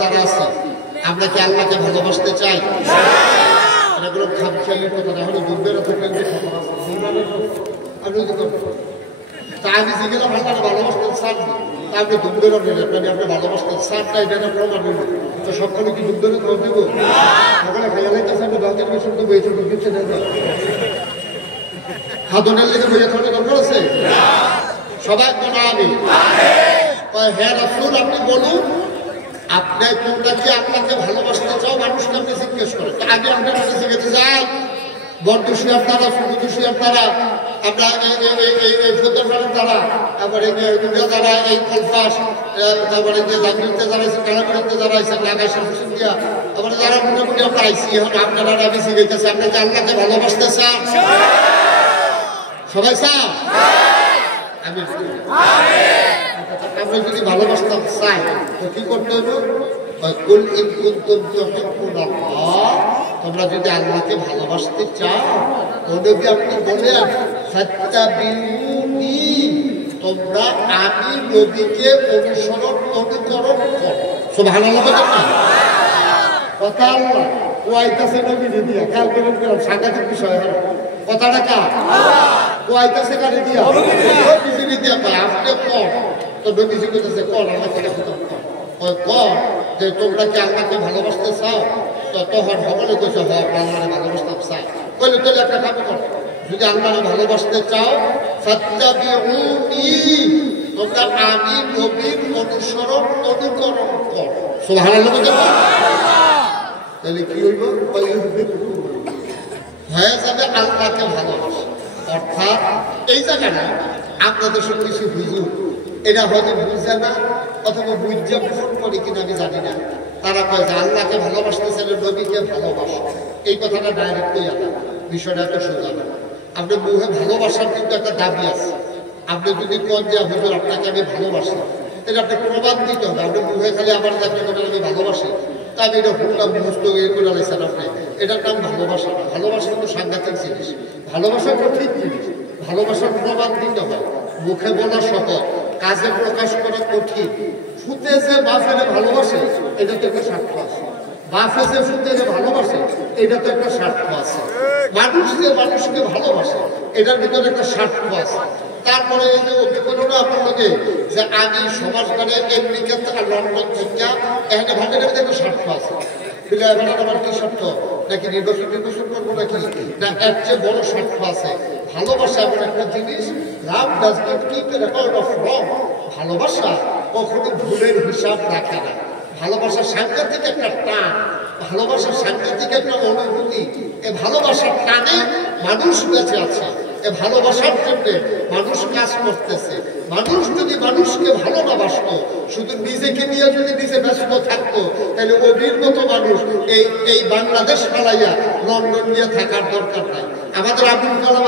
যারা আছে আমরা কি আল্লাহকে ভালোবাসতে চাই? এগুলো খামখেয়ালির কথা না হলে দুর্বেরা থাকলেন যে আমি জিজ্ঞাসা ভালো ভালোবাসতে চান তা আপনি দুর্বেরও নিলেন আপনি ভালোবাসতে চান না এটা প্রমাণ নিল তো সকালে কি দুর্বেরে ধর দেবো সকালে খেয়াল হইতেছে আপনি দরকার কিছু তো বইতে ঢুকছে না হাদনের লেগে বইয়ে থাকার দরকার আছে সবাই কোন আমি হ্যাঁ রাসূল আপনি বলুন আপনি তোমরা কি আপনাকে ভালোবাসতে চাও মানুষকে আপনি জিজ্ঞেস করেন আগে আপনার কাছে জিজ্ঞেস যাই বরদোষী আপনারা সুদোষী আপনারা আমরা এই ফোটার তারা তারপরে যারা এই কলফাস তারপরে যে জাগরিতে যারা আছে কালাপুরিতে যারা আছে লাগাইছে হোসেন দিয়া তারপরে যারা মোটামুটি আমরা আইসি এখন আপনারা আমি জিজ্ঞেস আপনি কি আল্লাহকে ভালোবাসতে চান সবাই চান আমি আমরা যদি ভালোবাসতাম চাই তো কি করতে হবে তোমরা যদি আল্লাহকে ভালোবাসতে চাও নবী আপনি বলেন ফাত্তাবিউনি তোমরা আমি নবীকে অনুসরণ অনুকরণ করো সুবহানাল্লাহ কথা আল্লাহ ও আইতাছে নবী দিয়া কাল করে সাংঘাতিক বিষয় হয় কথাটা কার ও আইতাছে কারে দিয়া নবী দিয়া পায় আপনি কোন তো নবীজি কইতেছে কোন আমার কথা কর যে তোমরা কি আল্লাহকে ভালোবাসতে চাও তো তখন সকলে কইছে আল্লাহরে ভালোবাসতে চাই কইলে তাহলে একটা কাজ করো যদি আল্লাহরে ভালোবাসতে চাও ফাত্তাবিউনি তোমরা আমি নবীর অনুসরণ অনুকরণ করো সুবহানাল্লাহ তাহলে কি হইব হয়ে যাবে আল্লাহকে ভালোবাসা অর্থাৎ এই জায়গাটা আপনাদের সব কিছু হুজুর এটা হয়তো বুঝছে না অথবা বুঝছে ফোন করে কিনা আমি জানি না তারা কয় যে আল্লাহকে ভালোবাসতেছে নবীকে ভালোবাসো এই কথাটা ডাইরেক্ট কই আনা বিষয়টা এত সোজা না আপনার মুখে ভালোবাসার কিন্তু একটা দাবি আছে আপনি যদি কোন যে হুজুর আপনাকে আমি ভালোবাসি তাহলে আপনি প্রমাণ দিতে হবে আপনার মুখে খালি আমার যাকে আমি ভালোবাসি তা আমি এটা ভুলটা মুখস্থ ইয়ে করে আলাইছেন আপনি এটার নাম ভালোবাসা না ভালোবাসা কিন্তু সাংঘাতিক জিনিস ভালোবাসা কঠিন জিনিস ভালোবাসার প্রমাণ দিতে হয় মুখে বলা সহজ কাজে প্রকাশ করা কঠিন ফুটে যে বাফেরে ভালোবাসে এটা তো একটা স্বার্থ আছে বাফে যে ফুটে যে ভালোবাসে এটা তো একটা স্বার্থ আছে মানুষ যে মানুষকে ভালোবাসে এটার ভিতরে একটা স্বার্থ আছে তারপরে এই যে অভিজ্ঞতা আপনাকে যে আমি সমাজবারে আমেরিকা থেকে লন্ডন থেকে এখানে ভাগের ভিতরে একটা স্বার্থ আছে আমার কি স্বার্থ নাকি নির্বাচন করবো নাকি না এর চেয়ে বড় স্বার্থ আছে ভালোবাসা এমন একটা জিনিস লাভ does not keep the record of রং ভালোবাসা কখনো ভুলের হিসাব রাখে না ভালোবাসা সাংঘাতিক একটা টান ভালোবাসার সাংঘাতিক একটা অনুভূতি এ ভালোবাসার টানে মানুষ বেঁচে আছে এ ভালোবাসার জন্য মানুষ কাজ করতেছে মানুষ যদি মানুষকে ভালো না বাসতো শুধু নিজেকে নিয়ে যদি নিজে ব্যস্ত থাকতো তাহলে অভির মতো মানুষ এই বাংলাদেশ পালাইয়া লন্ডন নিয়ে থাকার দরকার নাই আমাদের আবুল কালাম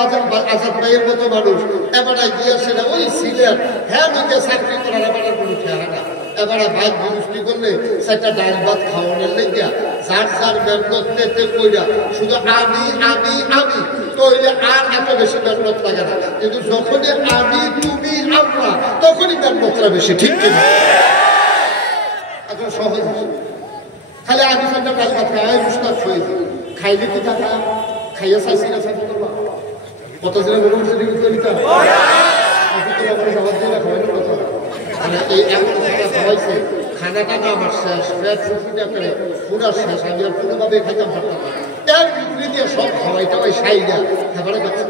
আজাদ ভাইয়ের মতো মানুষ এবার গিয়েছিল ওই সিলেট হ্যাঁ লোকে চাকরি করার এবার কোনো খেয়াল না এবারে ভাত বিরুষ্টি করলে সেটা ডাল ভাত খাওয়ানোর লেগিয়া যার যার মেহনত নিতে কইরা শুধু আমি আমি আমি তৈলে আর এত বেশি মেহনত লাগে না কিন্তু যখনই আমি তুমি আমরা তখনই মেহনতটা বেশি ঠিক কিনা এখন সহজ খালি আমি সেটা ডাল ভাত খাই মুস্তাদ হয়ে খাইলে কি টাকা খাইয়া চাইছি না চাইতে পারবা কত জনে বলে উঠছে করিতা জবাব দিয়ে খাওয়ানোর কথা মানে এই এমন খাওয়াইছে খানাটা না আমার শেষ পেট ফুটে করে পুরা শেষ আমি আর কোনোভাবে খাইতাম পারতাম না এর বিক্রি দিয়ে সব খাওয়াইটা ওই সাইডা খাবারে খাচ্ছে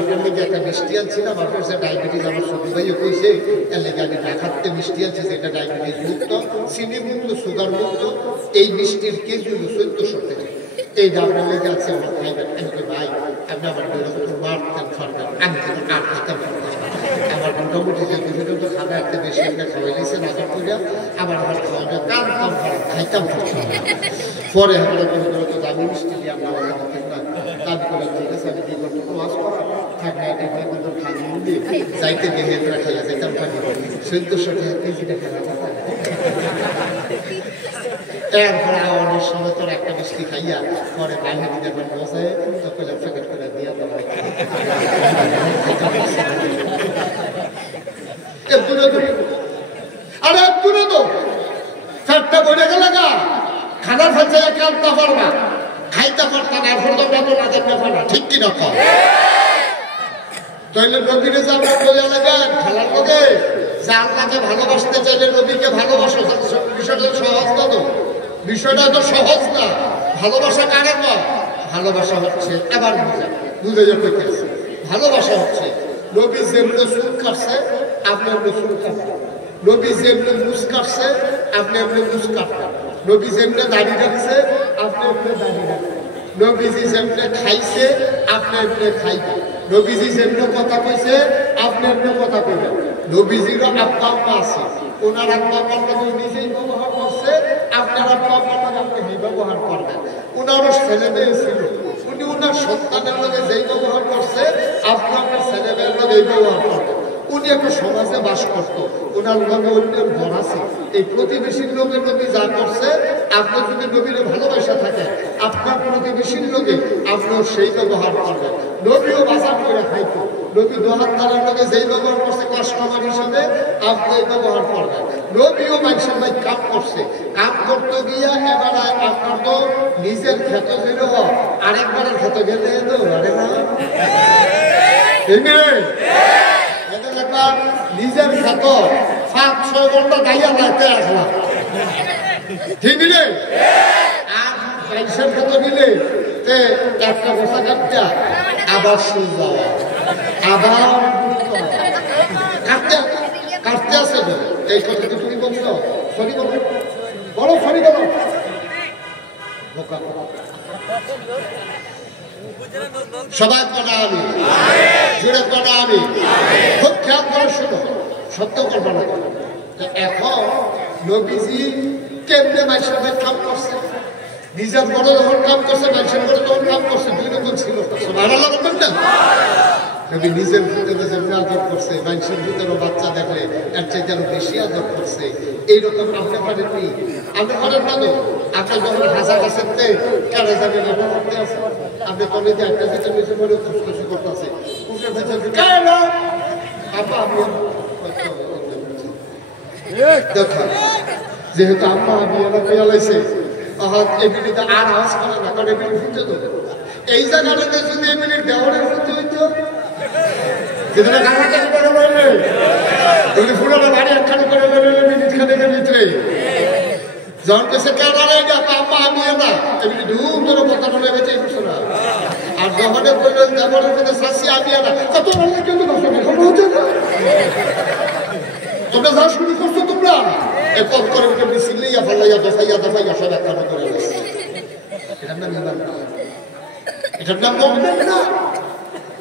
আপনার লেগে একটা মিষ্টি আনছিলাম আপনার সে ডায়াবেটিস আমার সবজি ভাইও কইছে এর লেগে আমি দেখাতে মিষ্টি আনছি যেটা ডায়াবেটিস মুক্ত চিনি মুক্ত সুগার মুক্ত এই মিষ্টির কেজি হলো 1400 টাকা এই আপনার লেগে আছে আমার খাইবেন আমি ভাই আপনি আমার মারতেন খাবেন আমি কিন্তু আর খাইতাম আমার মোটামুটি যে বিভিন্ন খাবার একটা বেশি একটা খাওয়াই দিয়েছে রাজার পূজা আবার আমার খাওয়াটা কানতাম খাইতাম পরে আমরা কোনো তো দামি মিষ্টি দিয়ে আমরা দাবি করে ঠিক আছে আমি 2 ঘন্টা ওয়াশ করা থাক না এটা কিন্তু খালি দিয়ে যাইতে গিয়ে আমরা খাইয়া যাইতাম খালি 1400 টাকা কেজিটা খাওয়া এরপরে অনেক সময় তোর একটা মিষ্টি খাইয়া পরে বাইরে যখন বসে তখন প্যাকেট করে দিয়া দেওয়া আরে কাঁদতে পারবা, খাইতে পারতা না, এখন তো বেতন আদায় ব্যাপার না, ঠিক কিনা কম? তাইলে নবীরে যে আমরা বলে লাগান খেলার মধ্যে যে আল্লাহকে ভালোবাসতে চাইলে নবীকে ভালোবাসো, বিষয়টা সহজ না তো, বিষয়টা তো সহজ না। ভালোবাসা কারে কয়? ভালোবাসা হচ্ছে আবার বুঝে যেতে গেছে, ভালোবাসা হচ্ছে নবী যেমনি চুল কাটছে আপনি এমনি চুল কাটবেন, নবী যেমনি মুছ কাটছে আপনি এমনি মুছ কাটবেন, নবী যেমনি দাড়ি রাখছে আপনি এমনি দাড়ি রাখবেন, নবীজি যেমনি খাইছে আপনি এমনি খাইবেন, নবীজি যেমনি কথা কইছে আপনি এমনি কথা কইবেন। নবীজিরও আব্বা আম্মা আছে, ওনার আব্বা আম্মার লগে নিজেই ব্যবহার করছে, আপনার আব্বা আম্মার লগে আপনি এই ব্যবহার করবেন। ওনারও ছেলে মেয়ে ছিল, উনি ওনার সন্তানের লগে যেই ব্যবহার করছে আপনি আপনার ছেলে মেয়ের লগে এই ব্যবহার করবেন। উনি একটা সমাজে বাস করত, ওনার লগে অন্যের ঘর আছে, এই প্রতিবেশীর লোকে নবী যা করছে আপনি যদি নবীরে ভালোবাসা থাকে আপনার প্রতিবেশীর লোকে আপনিও সেই ব্যবহার করবেন। নবীও বাজার করে খাইতো, নবী দোহানদারের লোকে যেই ব্যবহার করছে কাস্টমার হিসেবে আপনি এই ব্যবহার করবেন। নবীও মানুষের ভাই কাম করছে, কাম করতে গিয়া এবার আপনার তো নিজের ক্ষেত গেল আরেকবারের ক্ষেত গেলে তো আরে না নিজের ক্ষেত 5-6 ঘন্টা গাইয়া লাগতে আসলাম, ঠিক রে? আর মানুষের ক্ষেত নিলে একটা বসা কাটটা আবার শুরু যাওয়া, আবার কাটতে কাটতে আসে তো এই কথা কি তুমি বলছো? সরি বলো, বলো সরি বলো, সবাই কটা আমি জুড়ে কটা আমি খুব খেয়াল করে শুনো, সত্য করবো না। এখন নবীজি কেমনে মানুষের ভাই কাম করছে, নিজের বড় যখন কাম করছে মানুষের বড় তখন কাম করছে, দুই রকম ছিল। ভালো লাগবেন না? নবী নিজের ভিতরে যেমনি আদর করছে, মানুষের ভিতরে বাচ্চা দেখলে এর চাইতে আরো বেশি আদর করছে। এইরকম আপনি পারেননি, আপনি পারেন না তো? আপনি যখন হাসা গাছের কেড়ে যাবেন করতে আছে, আপনি কলেজে একটা যেটা বেশি করে খুশখুশি করতেছে, যেহেতু আম্মা আমি এলাকায় এলাইছে এমনিতে আর আওয়াজ করে না, কারণ এমনি ফুটে তো এই জায়গাটাতে যদি এমনি দেওয়ারের ফুটে হইতো যেখানে কাছাকাছি করে বললে যদি ফুলানো বাড়ি একখানে করে বললে মিনিট খানেকের ভিতরে যখন কেসে কেনারে আম্মা আমি না এমনি ধুম ধরে কথা বলে বেঁচে বুঝছো না। আর যখন বললেন দেওয়ারের মধ্যে শাসি আমি না কত বললে কিন্তু খবর হচ্ছে না, তোমরা যা শুরু করছো তোমরা কল করে উঠে মিছিলাইয়া ফালাইয়া দফাইয়া দফাইয়া সব একখানে করে গেছে। এটার নাম ইমান না, এটার নাম মুমিন না।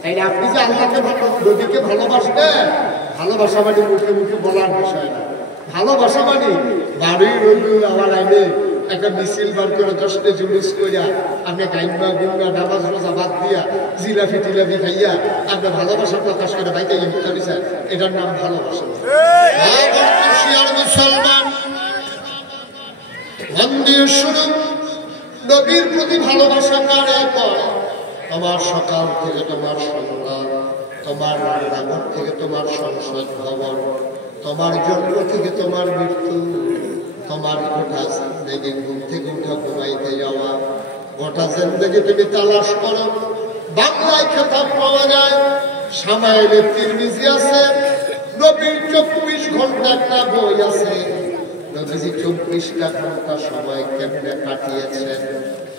তাই আপনি যে আল্লাহকে নবীকে ভালোবাসবেন, ভালোবাসা মানে মুখে মুখে বলার বিষয় না। ভালোবাসা মানে বাড়ির রবিউল আওয়াল আইনে একটা মিছিল বার করে 10টা জুলুস করিয়া আপনি গাইবা গুনবা নামাজ রোজা বাদ দিয়া জিলাপি টিলাপি খাইয়া আপনি ভালোবাসা প্রকাশ করে ভাইতে ইমতানিসা, এটার নাম ভালোবাসা। মুসলমান মন্দির শুরু নবীর প্রতি ভালোবাসা কারে কয়? তোমার সকাল থেকে তোমার সন্ধ্যা, তোমার রান্নাঘর থেকে তোমার সংসদ ভবন, তোমার জন্ম থেকে তোমার মৃত্যু, তোমার গোটা জিন্দেগি ঘুম থেকে উঠা ঘুমাইতে যাওয়া, গোটা জিন্দেগি তুমি তালাশ করো। বাংলায় খেতাব পাওয়া যায়, সামাইলে তিরমিজি আছে, নবীর 24 ঘন্টা একটা বই আছে। নবীজি 24টা ঘন্টা সময় কেমনে কাটিয়েছেন,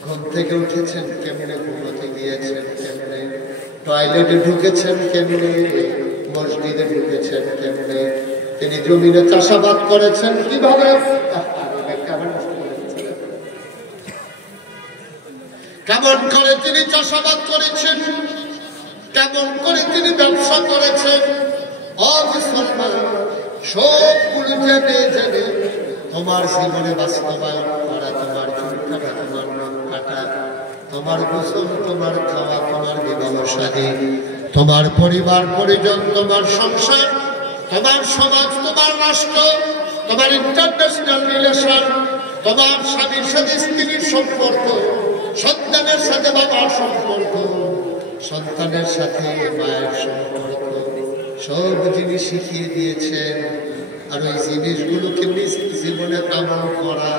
ঘুম থেকে উঠেছেন কেমনে, ঘুমোতে গিয়েছেন কেমনে, টয়লেটে ঢুকেছেন কেমনে, মসজিদে ঢুকেছেন কেমনে, তিনি জমিনে চাষাবাদ করেছেন কিভাবে, কেমন করে তিনি চাষাবাদ করেছেন, কেমন করে তিনি ব্যবসা করেছেন। অমুসলমান সবগুলো জেনে জেনে তোমার জীবনে বাস্তবায়ন করা, তোমার চুল কাটা, তোমার নখ কাটা, তোমার গোসল, তোমার খাওয়া, তোমার বিবাহ শাদী, তোমার পরিবার পরিজন, তোমার সংসার, তোমার সমাজ, তোমার রাষ্ট্র, তোমার ইন্টারন্যাশনাল রিলেশন, তোমার স্বামীর সাথে স্ত্রীর সম্পর্ক, সন্তানের সাথে বাবার সম্পর্ক, সন্তানের সাথে মায়ের সম্পর্ক, সব জিনিস শিখিয়ে দিয়েছেন। আর ওই জিনিসগুলোকে জীবনে আমল করা,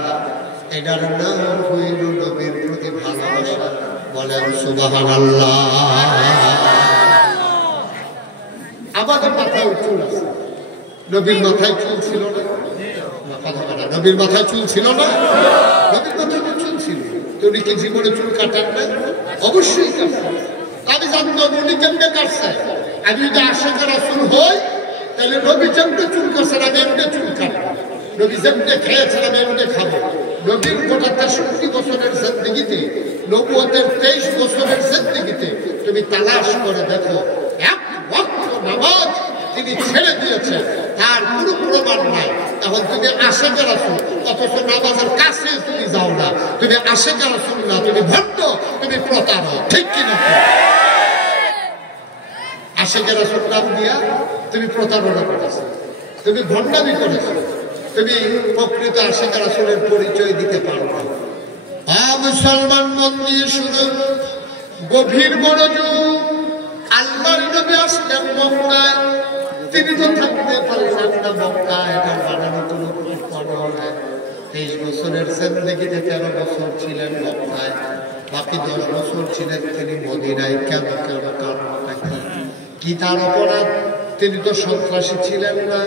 এটার নাম হইল নবীর প্রতি ভালোবাসা। বলেন সুবহানাল্লাহ। আমাদের মাথায় চুল আছে, নবীর মাথায় চুল ছিল না? নবীর মাথায় চুল ছিল না? নবীর মাথায় চুল ছিল, তো উনি কি জীবনে চুল কাটান না? অবশ্যই কাটছেন। আমি জানতাম উনি কেমনে কাটছে। আমি যদি আশিকে রাসূল হই তাহলে নবী যেমনি চুল কাটছেন আমি এমনি চুল কাটবো, নবী যেমনি খেয়েছেন আমি এমনি খাবো। নবীর গোটা 63 বছরের জিন্দেগিতে, নবুয়তের 23 বছরের জিন্দেগিতে তুমি তালাশ করে দেখো এক ওয়াক্ত নামাজ তিনি ছেড়ে দিয়েছেন, তার কোনো প্রমাণ নাই। এখন তুমি আশিকে রাসূল অথচ নামাজের কাছে তুমি যাও না, তুমি আশিকে রাসূল না, তুমি ভণ্ড, তুমি প্রতারক। ঠিক কিনা? আশিকে রাসূল নাম দিয়া তুমি প্রতারণা করেছো, তুমি ভণ্ডামি করেছো, তুমি প্রকৃত আশিকে রাসূলের পরিচয় দিতে পারো না। মুসলমান মন দিয়ে শুধু গভীর মনোযোগ। আল্লাহর নবী আসলেন মক্কায়, তিনি তো থাকতে পারলেন না মক্কায়, তার বানানো কোনো নয়। 23 বছরের জিন্দেগিতে 13 বছর ছিলেন মক্কায়, বাকি 10 বছর ছিলেন তিনি মদিনায়। কেন কেন কারণটা কি তার অপরাধ? তিনি তো সন্ত্রাসী ছিলেন না,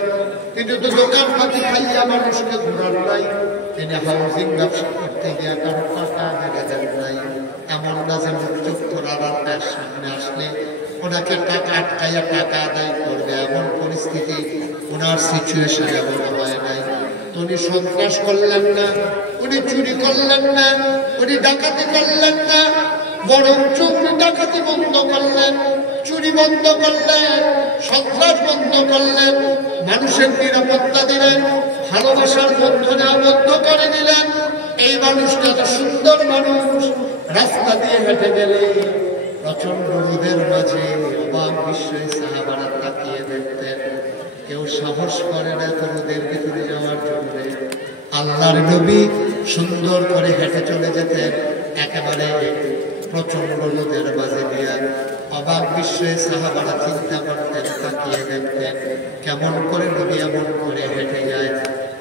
তিনি তো দোকানপাতি খাইয়া মানুষকে ঘোরান নাই, তিনি হাউজিং ব্যবসা করতে গিয়ে কারো টাকা মেরে দেন নাই। এমন না যে মুক্তিযোদ্ধার আড়ার সামনে আসলে ওনাকে টাকা আটকাইয়া টাকা আদায় করবে, এমন পরিস্থিতি ওনার সিচুয়েশন এমন হয় নাই। উনি সন্ত্রাস করলেন না, উনি চুরি করলেন না, উনি ডাকাতি করলেন না, বরঞ্চ উনি ডাকাতি বন্ধ করলেন, চুরি বন্ধ করলেন, সন্ত্রাস বন্ধ করলেন, মানুষের নিরাপত্তা দিলেন, ভালোবাসার বন্ধনে আবদ্ধ করে দিলেন। এই মানুষটা এত সুন্দর মানুষ, রাস্তা দিয়ে হেঁটে গেলে প্রচন্ড রোদের মাঝে অবাক বিস্ময়ে সাহাবারা তাকিয়ে দেখতেন। কেউ সাহস করে না তো রোদের ভিতরে যাওয়ার জন্য। আল্লাহর নবী সুন্দর করে হেঁটে চলে যেতেন, একেবারে প্রচন্ড রোদের মাঝে দিয়া। অবাক বিস্ময়ে সাহাবারা চিন্তা করতেন, তাকিয়ে দেখতেন কেমন করে নবী এমন করে হেঁটে যায়।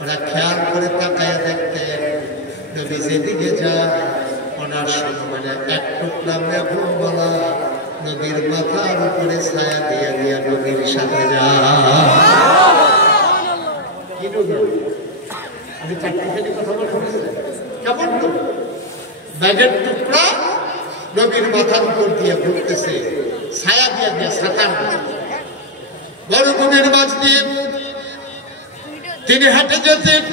ওরা খেয়াল করে তাকায় দেখতেন নবী যেদিকে যায় ওনার সম্মানে এক টুকরা মেঘমালা নবীর মাথার উপরে ছায়া দিয়ে দিয়া নবীর সাথে যায়। আমি চারটিখানি কথা বলছি, কেমন ব্যাগের টুকরা নবীর মাথার উপর দিয়ে ঘুরতেছে, ছায়া দিয়ে দিয়ে সাঁতার মরুভূমির মাঝ দিয়ে তিনি হেঁটে যেতেন।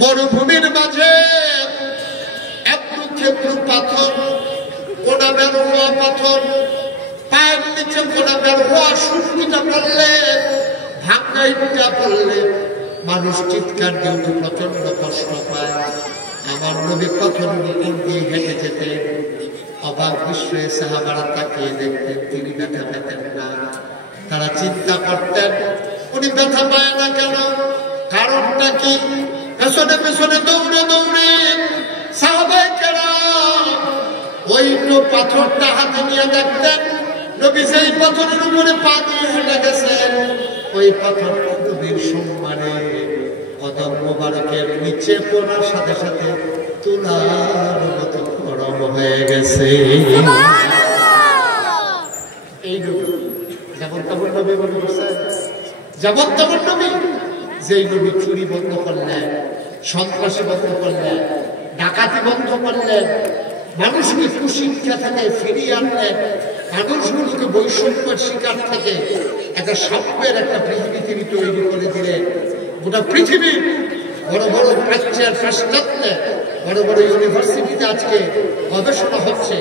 মরুভূমির মাঝে একটু ক্ষেত্র পাথর, কোনা বের হওয়া পাথর, পায়ের নিচে কোনা বের হওয়া সুস্মিতা পড়লে, ভাঙ্গা ইটটা পড়লে মানুষ চিৎকার দিয়ে প্রচন্ড কষ্ট পায়। আমার নবী পাথরের উপর দিয়ে হেঁটে যেতেন। অবাক বিস্ময়ে সাহাবারা তাকিয়ে দেখতেন, তিনি ব্যথা পেতেন না। তারা চিন্তা করতেন উনি ব্যথা পায় না কেন, কারণটা কি? পেছনে পেছনে দৌড়ে দৌড়ে সাহাবায়ে কেরাম ওই পাথরটা হাতে নিয়ে দেখতেন নবী সেই পাথরের উপরে পা দিয়ে হেঁটে গেছেন। ওই পাথর নবীর সম্মানে কদম মোবারকের নিচে পড়ার সাথে সাথে তুলার মতো গরম হয়ে গেছে। এই নবী যেমন তেমন নবী মনে করছেন, যেমন তেমন নবী। যেই নবী চুরি বন্ধ করলেন, সন্ত্রাসী বন্ধ করলেন, ডাকাতি বন্ধ করলেন, মানুষকে কুশিক্ষা থেকে ফিরিয়ে আনলেন, মানুষগুলোকে বৈষম্যের শিকার থেকে একটা সাম্যের একটা পৃথিবী তিনি তৈরি করে দিলেন। গোটা পৃথিবী বড় বড় প্রাচ্যের পাশ্চাত্যে বড় বড় ইউনিভার্সিটিতে আজকে গবেষণা হচ্ছে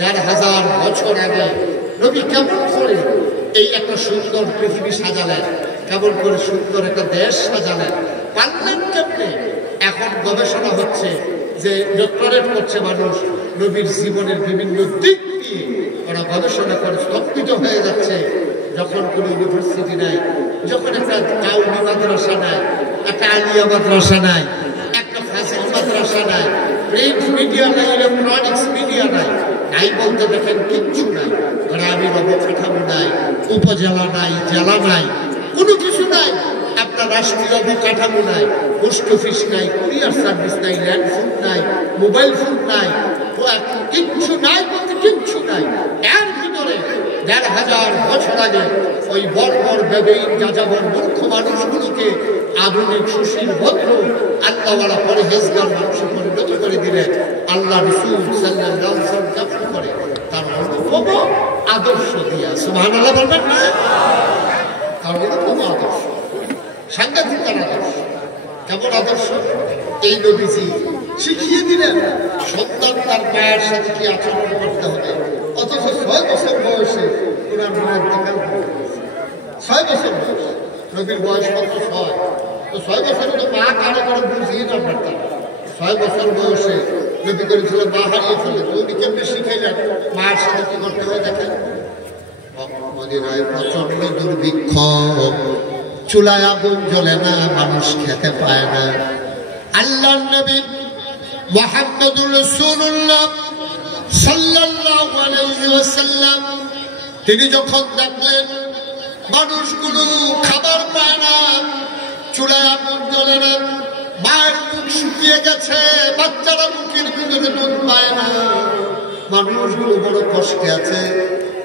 ১,৫০০ বছর আগে নবী কেমন করে এই একটা সুন্দর পৃথিবী সাজালেন, কেমন করে সুন্দর একটা দেশ সাজালেন, পারলেন কেমনে? এখন গবেষণা হচ্ছে যে ডক্টরেট করছে মানুষ নবীর জীবনের বিভিন্ন দিক নিয়ে, ওরা গবেষণা করে স্তম্ভিত হয়ে যাচ্ছে। যখন কোনো ইউনিভার্সিটি নাই, যখন একটা কাউমি মাদ্রাসা নাই, একটা আলিয়া মাদ্রাসা নাই, একটা ফাজিল মাদ্রাসা নাই, প্রিন্ট মিডিয়া নাই, ইলেকট্রনিক্স মিডিয়া নাই, নাই বলতে দেখেন কিচ্ছু নাই। গ্রামের অবকাঠামো নাই, উপজেলা নাই, জেলা নাই, কোনো কিছু নাই। আপনার রাষ্ট্রীয় অবকাঠামো নাই, পোস্ট অফিস নাই, কুরিয়ার সার্ভিস নাই, ল্যান্ড ফোন নাই, মোবাইল ফোন নাই, কিচ্ছু নাই বলতে কিচ্ছু নাই। এর ভিতরে ১,৫০০ বছর আগে ওই বর্বর বেবেইন যাযাবর মূর্খ মানুষগুলোকে আধুনিক সুশীল ভদ্র আল্লাহওয়ালা পরহেজগার মানুষে পরিণত করে দিলেন। আল্লাহ রাসূল সাল্লাল্লাহু আলাইহি ওয়াসাল্লাম কেমন করে তার অনুপম আদর্শ দিয়া, সুবহানাল্লাহ বলবেন না? তার অনুপম আদর্শ, সাংঘাতিক তার আদর্শ। কেমন আদর্শ? এই নবীজি শিখিয়ে দিলেন সন্তান তার মায়ের সাথে কি আচরণ করতে হবে। অথচ ৬ বছর বয়সে ওনার মায়ের দেখা ৬ বছর বয়স, নবীর বয়স মাত্র ৬। তো ৬ বছরে তো মা কারো কারো বুঝিয়ে না পারতাম। ৬ বছর বয়সে নবী করেছিল মা হারিয়ে ফেলে। তো উনি কেমনি শিখাইলেন মায়ের সাথে কি করতে হয় দেখেন। মদিনায় প্রচন্ড দুর্ভিক্ষ, চুলায় আগুন জ্বলে না, মানুষ খেতে পায় না। আল্লাহর নবী মুহাম্মদুর রাসূলুল্লাহ সাল্লাল্লাহু আলাইহি ওয়াসাল্লাম তিনি যখন দেখলেন মানুষগুলো খাবার পায় না, চুলায় আগুন জ্বলে না, মায়ের মুখ শুকিয়ে গেছে, বাচ্চারা মুখের ভিতরে দুধ পায় না, মানুষগুলো বড় কষ্টে আছে,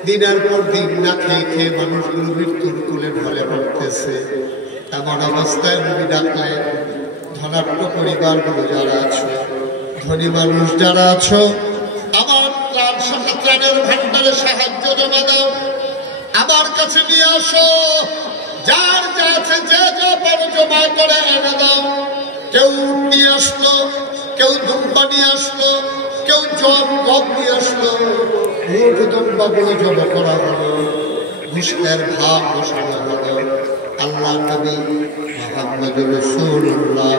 দিনের পর দিন না খেয়ে খেয়ে মানুষগুলো মৃত্যুর কোলে ঢলে পড়তেছে। এমন অবস্থায় নবী ডাকলেন ধনাঢ্য পরিবারগুলো যারা আছো, ধনী মানুষ যারা আছো, আমার ত্রাণের ভান্ডারে সাহায্য জমা দাও, আমার কাছে নিয়ে আসো, যার যা আছে যে যা পারো জমা করে এনে দাও। কেউ নিয়ে আসলো, কেউ দুম্বা নিয়ে আসলো, কেউ গম নিয়ে আসলো, দুম্বাগুলো জমা করা হলো, গোশতের ভাগ বসানো হলো। আল্লাহ নবী মুহাম্মদুর রাসূলুল্লাহ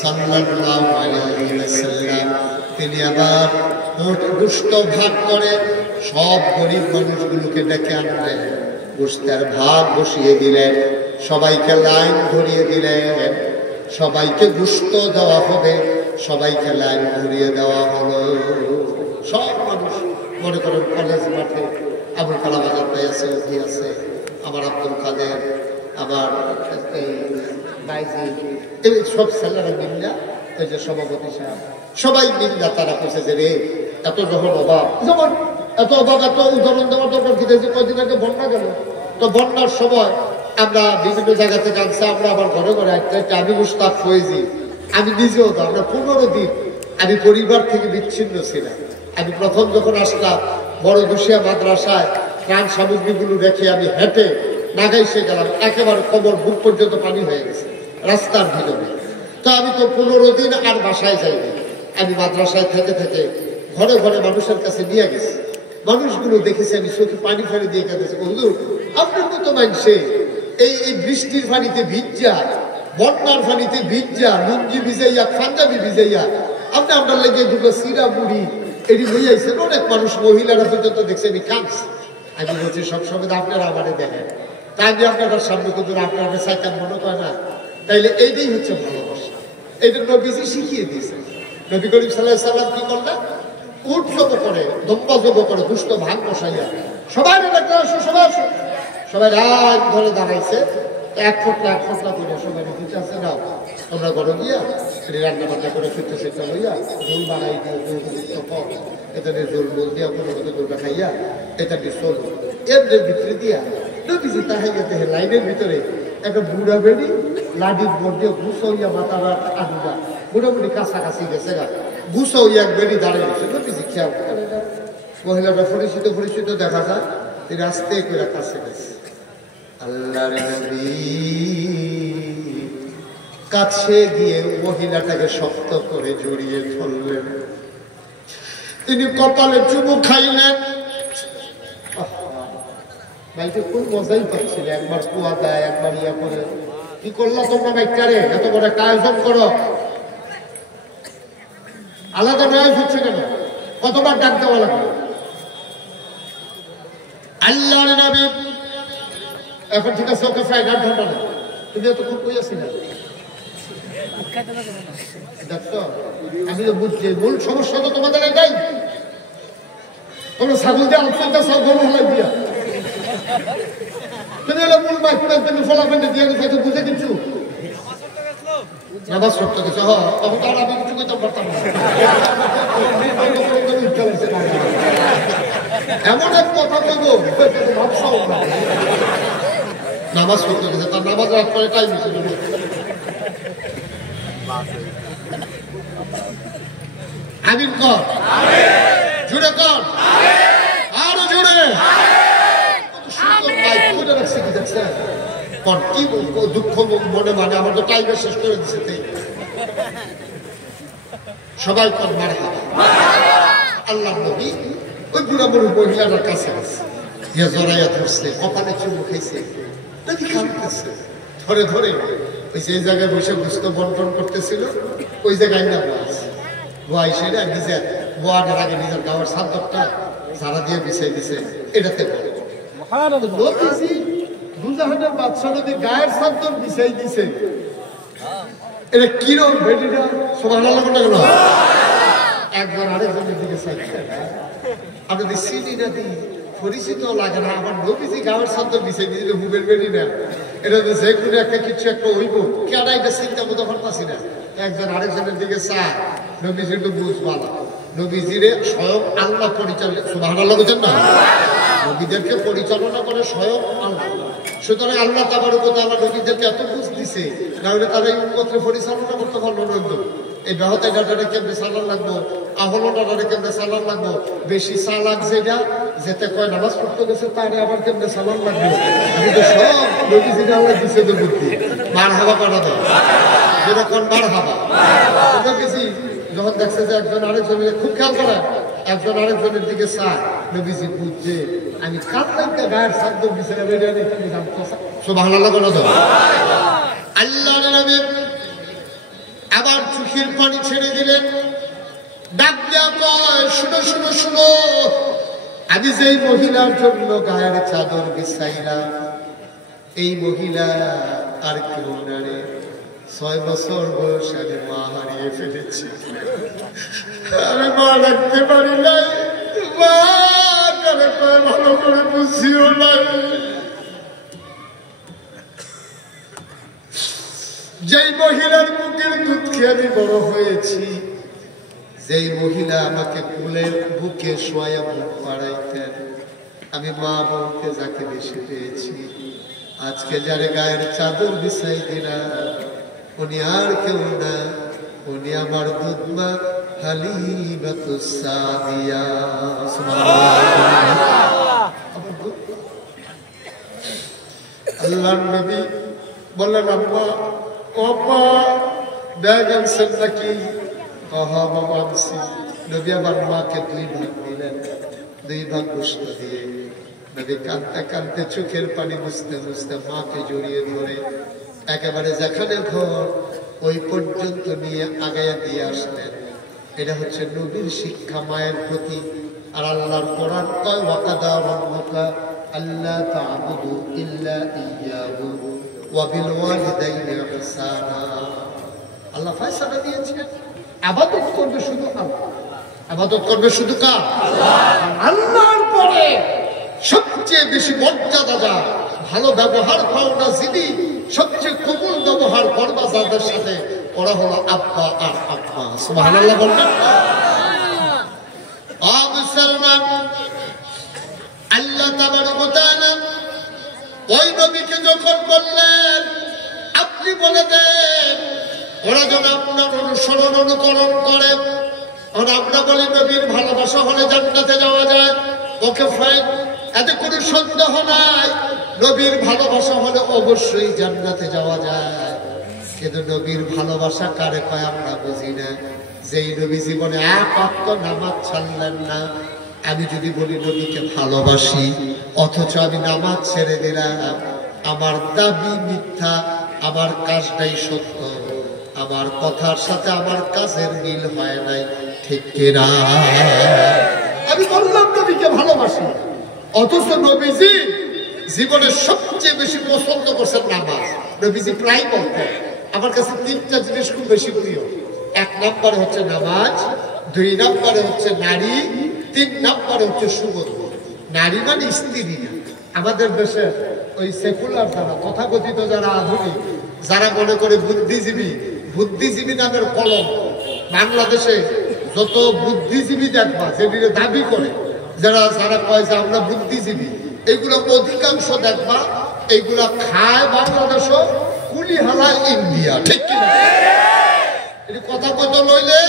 সাল্লাল্লাহু আলাইহি ওয়াসাল্লাম তিনি আবার গোশত ভাগ করে সব গরিব মানুষগুলোকে ডেকে আনলেন, গোশতের ভাগ বসিয়ে দিলেন, সবাইকে লাইন ধরিয়ে দিলেন, সবাইকে গোশত দেওয়া হবে, সবাইকে লাইন ধরিয়ে দেওয়া হলো। সব মানুষ মনে করেন কলেজ মাঠে আবুল কালাম আজাদ ভাই আছে, অধি আছে, আমার আব্দুল কাদের, আমার এই সব ছেলেরা মিল্লা, ওই যে সভাপতি সাহেব সবাই মিল্লা তারা কইছে যে রে এত যখন অভাব, যেমন এত অভাব, এত উদাহরণ দেওয়ার দরকার কি, কয়েকদিন আগে বন্যা গেল, তো বন্যার সময় আমরা বিভিন্ন জায়গা থেকে আনছি, আমরা আবার ঘরে ঘরে একটা আমি মুস্তাক ফয়েজি, আমি নিজেও তো আমরা 15 দিন আমি পরিবার থেকে বিচ্ছিন্ন ছিলাম। আমি প্রথম যখন আসলাম বড় দুশিয়া মাদ্রাসায় ত্রাণ সামগ্রীগুলো রেখে আমি হেঁটে নাগাইছে গেলাম, একেবারে কোমর বুক পর্যন্ত পানি হয়ে গেছে রাস্তার ভিতরে। তো আমি তো 15 দিন আর বাসায় যাইনি, আমি মাদ্রাসায় থেকে থেকে ঘরে ঘরে মানুষের কাছে নিয়ে গেছি। মানুষগুলো দেখেছি আমি চোখে পানি ফেলে দিয়ে কেঁদেছি, হুজুর আপনার মতো মানুষে এই বৃষ্টির পানিতে ভিজা, বন্যার পানিতে ভিজা, লুঙ্গি ভিজাইয়া, পাঞ্জাবি ভিজাইয়া আপনি আপনার লেগে দুটো সিরা মুড়ি এটি হইয়াছেন। অনেক মানুষ মহিলারা পর্যন্ত দেখছে আমি কাঁদছি। আমি বলছি সবসময় আপনারা আমারে দেখেন, তাই আমি আপনার সামনে কিন্তু আপনার সাইকেল মনে করে না, তাইলে এইটাই হচ্ছে ভালোবাসা। এটা নবীজি শিখিয়ে দিয়েছে। নবী করিম সাল্লাল্লাহু আলাইহি সাল্লাম কি করলেন? উট জব করে, দম্বা জব করে, দুষ্ট ভাগ বসাইয়া সবাই ডাকতে আসো, সবাই আসো, সবাই রাত ধরে দাঁড়াইছে, এক ফোঁটা করে সবাই ঠিক আছে নাও তোমরা ঘরে গিয়া রান্না বান্না করে ফিরতে সেটা লইয়া ঝোল বানাই দিয়ে এটা নিয়ে ঝোল মোল দিয়া কোনো মতো ঝোলটা খাইয়া এটা দিয়ে চল এর ভিতরে দিয়া নবীজি তাহাইয়া দেখে লাইনের ভিতরে একটা বুড়া বেড়ি লাঠির বোর্ড দিয়ে ঘুষো হইয়া মাথার আগুটা মোটামুটি কাছাকাছি গেছে গা, ঘুষো হইয়া এক বেড়ি দাঁড়িয়ে গেছে। নবীজি খেয়াল করে মহিলাটা পরিচিত দেখা যায়, তিনি আস্তে করে কাছে গেছে। আল্লাহর নবী কাছে গিয়ে মহিলাটাকে শক্ত করে জড়িয়ে ধরলেন, তিনি কপালে চুমু খাইলেন। ভাইকে খুব মজাই পাচ্ছিল, একবার কুয়া দেয়, একবার ইয়া করে। কি করলা তোমরা বাইকারে, এত বড় একটা আয়োজন করো, আলাদা নয় হচ্ছে কেন, কতবার ডাক দেওয়া লাগবে? আল্লাহর নবী এখন ঠিক আছে, ওকে ফাইনাল ধরবা না, তুমি তো খুব কইয়াছিল দেখো। আমি তো বুঝছি মূল সমস্যা তো তোমাদের এটাই, তোমরা ছাগল দিয়ে আলফাটা সব গরু হলাই দিয়া তুমি হলো মূল মাইক তুমি ফলাফেন্ডে দিয়ে হয়তো বুঝে কিছু নামাজ পড়তে গেছে তখন তো আমি কিছু করতে পারতাম না। এমন এক কথা কইব নামাজ পড়তে গেছে, তার নামাজ রাত করে টাইম ছিল। আমিন কর, জুড়ে কর, আরো জুড়ে। কি বলবো, দুঃখ মনে মানে আমার তো টাইমে শেষ করে দিচ্ছে। সবাই কর মারহাবা। আল্লাহ নবী ওই বুড়া বুড়ি মহিলাটার কাছে আছে, ইয়া জড়াইয়া ধরছে, কপালে চুমু খাইছে, নবী কাঁদতেছে। ধরে ধরে ওই যে জায়গায় বসে গুস্ত বন্টন করতেছিল ওই জায়গায় না বসে বয় সেটা নিজের বোয়ানোর আগে নিজের গাওয়ার সাদরটা ঝাড়া দিয়ে বিছাই দিছে। এটাতে বলে দুজাহানের বাদশা নবী গায়ের সাদর বিছাই দিছে। এটা কিরম ভেটিটা সুবহানাল্লাহ কোনটা গেল। একবার আরেকজনের দিকে চাইছে, আপনাদের চিনি না দিই পরিচিত লাগে না, আমার নবীজি গাওয়ার সাদর বিছাই দিয়েছিল হুবের বেরি না। এটা তো যে কোনো একটা কিছু একটা হইব, কেন এটা চিন্তা করতে পারতাছি না। একজন আরেকজনের দিকে চায়, নবীজির তো বুঝ ভালো, নবীজিরে স্বয়ং আল্লাহ পরিচালনা, সুবহানাল্লাহ বুঝেন না, নবীদেরকে পরিচালনা করে স্বয়ং আল্লাহ। সুতরাং আল্লাহ তাবারক ওয়া তাআলা নবীদেরকে এত বুঝ দিছে, না হলে তারা এই উম্মতকে পরিচালনা করতে পারলো না। এই ব্যাহতে ডাটারে কেমনে চালান লাগবো, আহলো ডাটারে কেমনে চালান লাগবো, বেশি চালাক যেটা যেতে কয় নামাজ পড়তে গেছে তারে আবার কেমনে চালান লাগবে। কিন্তু সব নবীজিরা আল্লাহ দিছে তো বুদ্ধি। মারহাবা করা দাও, যেরকম মারহাবা। নবীজি যখন দেখছে যে একজন আরেকজনের খুব খেয়াল করে, একজন আরেকজনের দিকে চায়, নবীজি বুঝছে আমি কার লাগতে গায়ের সাধ্য বিছানা বেরিয়ে তুমি জানতো। সুবহানাল্লাহ করা দাও। আল্লাহ নবী আবার চোখের পানি ছেড়ে দিলেন, ডাক দেয়া কয় শুনো শুনো শুনো, আমি যেই মহিলার জন্য গায়ের চাদর বিছাইলাম এই মহিলা আর কেউ না রে। 6 বছর বয়স আমি মা হারিয়ে ফেলেছি, আমি মা রাখতে পারি নাই, মা কারে কয় ভালো করে বুঝিও নাই। যেই মহিলার বুকের দুধ খেয়ে আমি বড় হয়েছি, যেই মহিলা আমাকে কুলের বুকে শোয়া মুখ বাড়াইতেন, আমি মা বলতে যাকে বেশি পেয়েছি, আজকে যারে গায়ের চাদর বিছাই দিলাম উনি আর কেউ না, উনি আমার দুধমা হালিমাতুস সাদিয়া। আল্লাহর নবী বললেন আম্মা ওপা ব্যাগ আনছেন নাকি? বাবা আনছি। নবী আমার মাকে 2 ভাগ দিলেন, 2 ভাগ গোশত দিয়ে নবী কাঁদতে কাঁদতে চোখের পানি মুছতে মুছতে মাকে জড়িয়ে ধরে একেবারে যেখানে ঘর ওই পর্যন্ত নিয়ে আগায়া দিয়ে আসলেন। এটা হচ্ছে নবীর শিক্ষা মায়ের প্রতি। আর আল্লাহর কোরআন কয় ওয়াকাদা রাব্বুকা আল্লা তা'বুদু ইল্লা ইয়্যাহু ওয়া বিল ওয়ালিদাইনি ইহসানা। আল্লাহ ফয়সালা দিয়েছেন ইবাদত করবে শুধু আল্লাহ, ইবাদত করবে শুধু কার? আল্লাহর পরে সবচেয়ে বেশি মর্যাদা যা ভালো ব্যবহার পাওনা যিনি সবচেয়ে কবুল ব্যবহার করবা যাদের সাথে ওরা হলো আব্বা আর আম্মা। সুবহানাল্লাহ বলবেন। মুসলমান আল্লাহ তাবারক ওয়া তাআলা ওই নবীকে যখন বললেন আপনি বলে দেন ওরা যেন আপনার অনুসরণ অনুকরণ করে। আর আমরা বলি নবীর ভালোবাসা হলে জান্নাতে যাওয়া যায়, ওকে ফাইন, এতে কোনো সন্দেহ নাই। নবীর ভালোবাসা হলে অবশ্যই জান্নাতে যাওয়া যায়। কিন্তু নবীর ভালোবাসা কারে কয় আমরা বুঝি না। যেই নবী জীবনে 1 ওয়াক্ত নামাজ ছাড়লেন না। আমি যদি বলি নবীকে ভালোবাসি অথচ আমি নামাজ ছেড়ে দিলাম, আমার দাবি মিথ্যা, আমার কাজটাই সত্য, আমার কথার সাথে আমার কাজের মিল হয় নাই, ঠিক কিনা? আমি বললাম নবীকে ভালোবাসি অথচ নবীজি জীবনে সবচেয়ে বেশি পছন্দ করছেন নামাজ। নবীজি প্রায় বলতেন আমার কাছে 3টা জিনিস খুব বেশি প্রিয়। 1 নম্বরে হচ্ছে নামাজ, 2 নম্বরে হচ্ছে নারী, 3 নম্বরে হচ্ছে সুগন্ধ। নারী মানে স্ত্রী না। আমাদের দেশে ওই সেকুলার যারা তথাকথিত যারা আধুনিক যারা মনে করে বুদ্ধিজীবী, বুদ্ধিজীবী নামের কলম বাংলাদেশে যত বুদ্ধিজীবী দেখবা যেগুলো দাবি করে, যারা কয় যে আমরা বুদ্ধিজীবী, এগুলো অধিকাংশ দেখবা এইগুলা খায় বাংলাদেশও, কুলি হালায় ইন্ডিয়া। ঠিক কিনা? এই কথা কত লইলে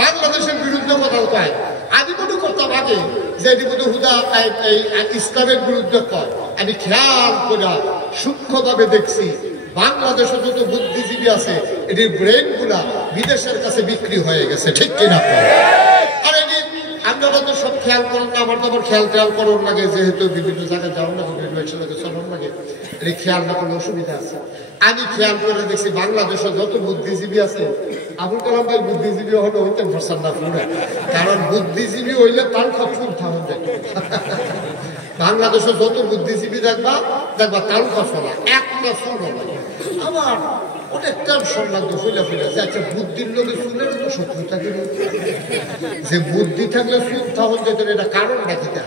বাংলাদেশের বিরুদ্ধে কথা কয়। আমি মনে করতাম আগে যে এটি বোধ হুদা ইসলামের বিরুদ্ধে কয়। আমি খেয়াল করে সূক্ষ্মভাবে দেখছি বাংলাদেশে যত বুদ্ধিজীবী আছে এটির ব্রেন গুলা বিদেশের কাছে বিক্রি হয়ে গেছে। ঠিক কিনা? আর এটি আপনারা তো সব খেয়াল করেন না, আমার তো আবার খেয়াল করার লাগে, যেহেতু বিভিন্ন জায়গায় যাওয়ার লাগে, বিভিন্ন একসাথে চলার লাগে, এটি খেয়াল না করলে অসুবিধা আছে। আমি খেয়াল করে দেখছি বাংলাদেশে যত বুদ্ধিজীবী আছে, আবুল কালাম ভাই বুদ্ধিজীবী হলে হইতেন ফরসান না পুরো, কারণ বুদ্ধিজীবী হইলে তার খবর থামন যায়। বাংলাদেশে যত বুদ্ধিজীবী দেখবা তার ফসলা একটা ফল আমার অনেক টেনশন লাগতো ফুলে ফুলে যে আচ্ছা বুদ্ধির লোকের চুলের তো শত্রুতা কি, যে বুদ্ধি থাকলে চুল থাকুন যেত, এটা কারণ রাখিতা।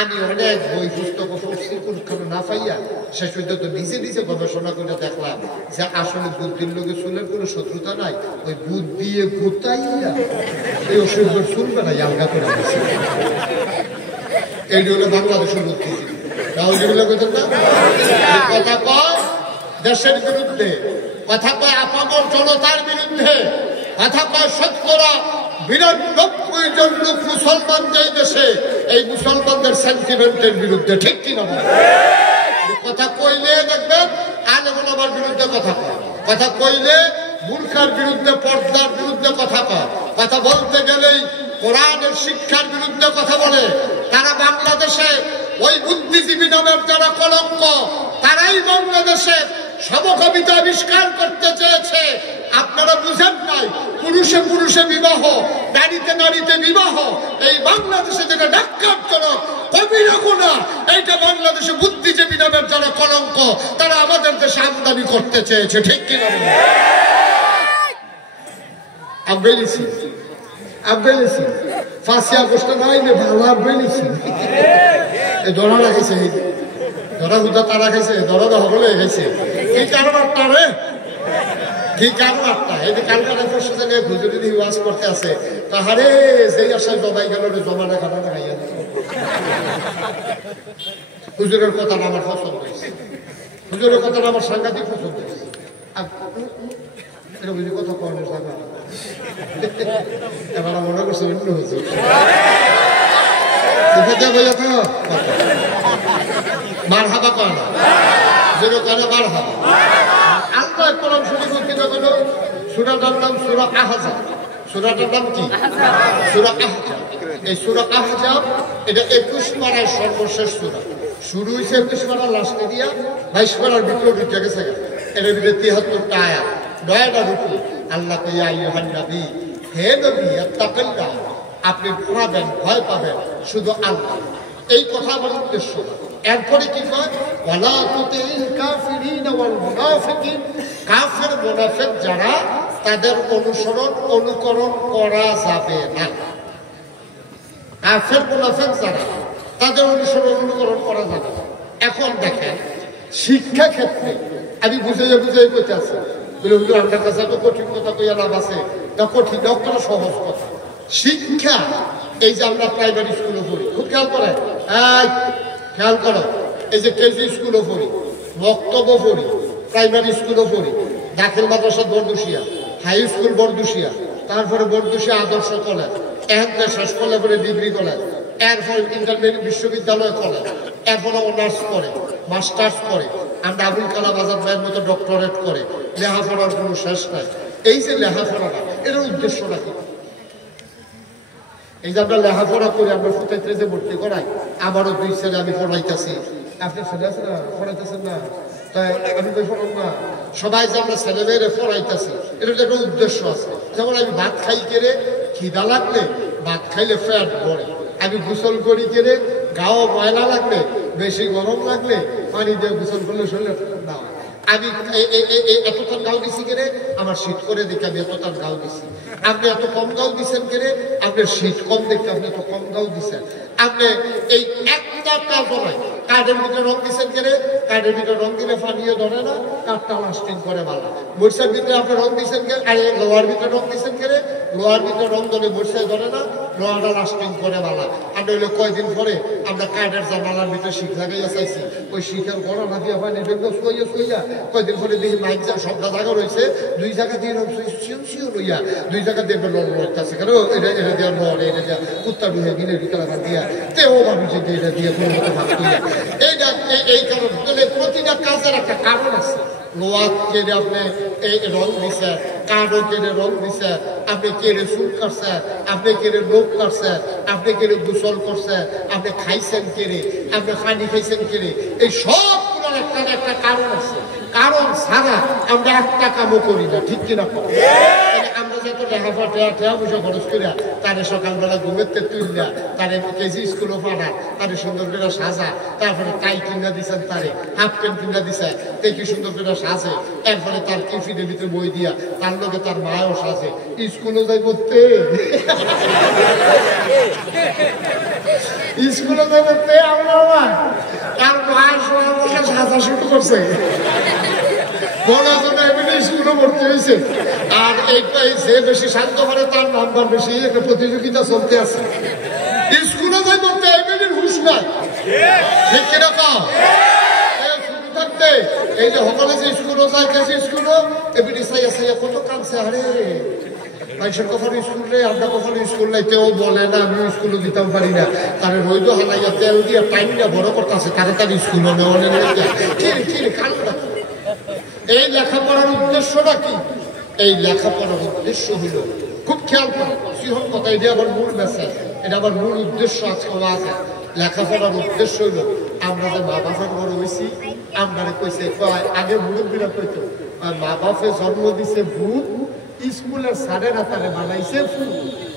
আমি অনেক বই পুস্তক পড়ছি, কোনখানে না পাইয়া শেষ পর্যন্ত নিজে নিজে গবেষণা করে দেখলাম যে আসলে বুদ্ধির লোকের চুলের কোনো শত্রুতা নাই, ওই বুদ্ধি গুতাইয়া এই অসুখের চুলবে না আলগা করে দিচ্ছে। এইটি হলো বাংলাদেশের বুদ্ধিজীবী। কথা কয় দেশের বিরুদ্ধে, কথা কয় আপামর জনতার বিরুদ্ধে, কথা কয় শতকরা ৯২ জন লোক মুসলমান যেই দেশে, এই মুসলমানদের সেন্টিমেন্টের বিরুদ্ধে। ঠিক কিনা? কথা কইলে দেখবেন আলেম ওলামার বিরুদ্ধে কথা কয়, কথা কইলে মূর্খার বিরুদ্ধে, পর্দার বিরুদ্ধে কথা কয়, কথা বলতে গেলেই কোরআনের শিক্ষার বিরুদ্ধে কথা বলে। তারা বাংলাদেশে ওই বুদ্ধিজীবী নামের যারা কলঙ্ক, তারাই বাংলাদেশে সমকবিতা আবিষ্কার করতে চেয়েছে। আপনারা বুঝেন নাই, পুরুষে পুরুষে বিবাহ, নারীতে নারীতে বিবাহ, এই বাংলাদেশে যেটা ডাক্তারজনক কবিরা গুনাহ, এইটা বাংলাদেশে বুদ্ধিজীবী নামের যারা কলঙ্ক, তারা আমাদের দেশে আমদানি করতে চেয়েছে। ঠিক কিনা? আবেলিছি ফাঁসি আগস্ট নাই ভালো আবেলিছি ধরা রাখেছে, ধরা হুদা তারা খাইছে, ধরা হলে গেছে। কি কারণ একটা রে, কি কারণ একটা এই যে কালকাটা পরশু নিয়ে হুজুরি ওয়াজ করতে আছে, তাহারে যেই আশায় জমাই গেল রে, জমা না খানা খাইয়া হুজুরের কথা আমার পছন্দ হয়েছে, হুজুরের কথা আমার সাংঘাতিক পছন্দ হয়েছে। এটা বুঝি কথা কর্মের জায়গা এবার মনে করছে অন্য হুজুর মার হাবা কয় না, যেটা করে মার হাবা। আল্লাহ কোরআন শরীফ উদ্ধৃত করলো, সূরাটার নাম সূরা আহজাব। সূরাটার নাম কি? সূরা আহজাব। এই সূরা আহজাব এটা ২১ পারার সর্বশেষ সূরা। শুরু হয়েছে ২১ পারার লাস্টে দিয়া ২২ পারার ভিতরে ঢুকে গেছে। এর ভিতরে ৭৩টা আয়াত, ৯টা রুকু। আল্লাহ কইয়া আইয়ুহান নবী, হে নবী ইত্তাকিল্লাহ, আপনি পড়াবেন, ভয় পাবেন শুধু আল্লাহ। এই কথা আমার উদ্দেশ্য। এরপরে কি কয়? ওয়ালা তুতিল কাফিরিনা ওয়াল মুনাফিকিন, কাফের মুনাফিক যারা, তাদের অনুকরণ করা যাবে না। কাফের মুনাফিক যারা, তাদের অনুকরণ করা যাবে না। এখন দেখেন শিক্ষা ক্ষেত্রে আমি বুঝাই করতে আছি, আপনার কাছে এত কঠিন কথা কইয়া লাভ আছে না? কঠিন না, সহজ কথা। শিক্ষা এই যে আমরা প্রাইমারি স্কুলে পড়ি, খুব খেয়াল করে, খেয়াল করো, এই যে কেজি স্কুলে পড়ি, বক্তব্য পড়ি, প্রাইমারি স্কুলে পড়ি, দাখিল মাদ্রাসা বরদুশিয়া, হাই স্কুল বরদুশিয়া, তারপরে বরদুশিয়া আদর্শ কলেজ, এখানে শেষ করলে পরে ডিগ্রি কলেজ, এরপরে ইন্টারমিডিয়েট বিশ্ববিদ্যালয় কলেজ, এরপরে অনার্স করে, মাস্টার্স করে, আমরা আবুল কালাম আজাদ ভাইয়ের মতো ডক্টরেট করে, লেখাপড়ার কোনো শেষ নাই। এই যে লেখাপড়াটা, এটার উদ্দেশ্যটা কি? এই যে আমরা লেখাপড়া করি, আমরা ফুটাইতে যে ভর্তি করাই, আমারও 2 ছেলে আমি পড়াইতেছি, আপনি ছেলে আছে না, পড়াইতেছেন না, তাই আমি তো পড়াব না, সবাই যে আমরা ছেলে মেয়েরে পড়াইতেছি, এটার একটা উদ্দেশ্য আছে। যেমন আমি ভাত খাই কেড়ে, খিদা লাগলে ভাত খাইলে ফ্যাট পড়ে, আমি গোসল করি কেড়ে, গাও ময়লা লাগলে, বেশি গরম লাগলে পানি দিয়ে গোসল করলে শরীরে ঠান্ডা হয়। আমি এতটার গাও দিছি কেড়ে, আমার শীত করে দেখে আমি এতটার গাও দিছি। আপনি এত কম গাও দিচ্ছেন কেড়ে, আপনার শীত কম দেখতে আপনি এত কম গাও দিচ্ছেন। আপনি এই একটা কাজ নয়, কাঠের ভিতরে রং দিচ্ছেন কেড়ে, কাঠের ভিতরে রং দিলে ফানিয়ে ধরে না, কাঠটা লাস্টিং করে ভালো। মরিচার ভিতরে আপনি রং দিচ্ছেন কে, লোহার ভিতরে রং দিচ্ছেন কেড়ে, লোহার ভিতরে রং ধরে মরিচায় ধরে না, লোহাটা লাস্টিং করে ভালো। আর নইলে কয়দিন পরে আমরা কাঠের জানালার ভিতরে শিখ লাগাইয়া চাইছি, ওই শিখের গড়া না দিয়ে পানি শুইয়া শুইয়া কয়দিন পরে দেখি মাইক যা সবটা জায়গা রয়েছে, দুই জায়গা দিয়ে লইয়া দুই জায়গা দেখবে রং রয়েছে, কেন এটা এটা দেওয়ার নয়, এটা দেওয়া কুত্তা ডুহে গিলে বিকালা দিয়া তেও মানুষের এটা দিয়ে কোনো মতো ভাব করিয়া এইটা এই কারণ। প্রতিটা কাজের একটা কারণ আছে। লোহা কেড়ে আপনি এই রং দিচ্ছেন, কাঠও কেড়ে রং দিচ্ছেন, আপনি কেড়ে চুল কাটছেন, আপনি কেড়ে লোক কাটছেন, আপনি কেড়ে গোসল করছেন, আপনি খাইছেন কেড়ে, আপনি পানি খাইছেন কেড়ে, এই সবগুলোর একটা একটা কারণ আছে। কারণ ছাড়া আমরা একটা কামও করি না, ঠিক কিনা? আমরা যত লেখাপড়া টেয়া পয়সা খরচ করিয়া তারে সকালবেলা ঘুমের তে তুললা, তারে কেজি স্কুলও পাঠান, তারে সুন্দর করে সাজা, তারপরে টাই কিনা দিচ্ছেন, তারে হাফ প্যান্ট কিনা দিচ্ছেন, তে কি সুন্দর করে সাজে, এরপরে তার টিফিনের ভিতরে বই দিয়া, তার লগে তার মায়ও সাজে, স্কুলে যাই করতে স্কুলে যাই করতে আমার মা তার মায়ের সময় সাজা শুরু করছে, স্কুলে ভর্তি হয়েছে। আর এইটাই যে বেশি শান্ত পারে তার নাম্বার বেশি, একটা প্রতিযোগিতা চলতে আছে। স্কুলে যাই করতে এমনি হুশ নাই, ঠিক কিরকম শুরু থাকতে এই যে সকলে যে স্কুলও যাইতেছে, স্কুলও এমনি চাইয়া চাইয়া কত কাঁদছে। আরে মানুষের কখনো স্কুলে, আমরা কখনো স্কুল নাই, কেউ বলে না আমি স্কুলে দিতাম পারি না, তারা রইদ হালাইয়া তেল দিয়া টাইমটা বড় করতে আছে, তাড়াতাড়ি স্কুলে নেওয়া কান্না। এই লেখাপড়ার উদ্দেশ্যটা কি? এই লেখাপড়ার উদ্দেশ্য হইল, খুব খেয়াল করে সিহন কথা, এটা আবার মূল মেসেজ, এটা আবার মূল উদ্দেশ্য আজকে আছে। লেখাপড়ার উদ্দেশ্য হইল আমরা যে মা বাপের বড় হয়েছি, আমরা কইছে আগে মুরব্বীরা কইতো মা বাপে জন্ম দিছে ভূত, স্কুলের স্যারেরা তারে বানাইছে ফুল।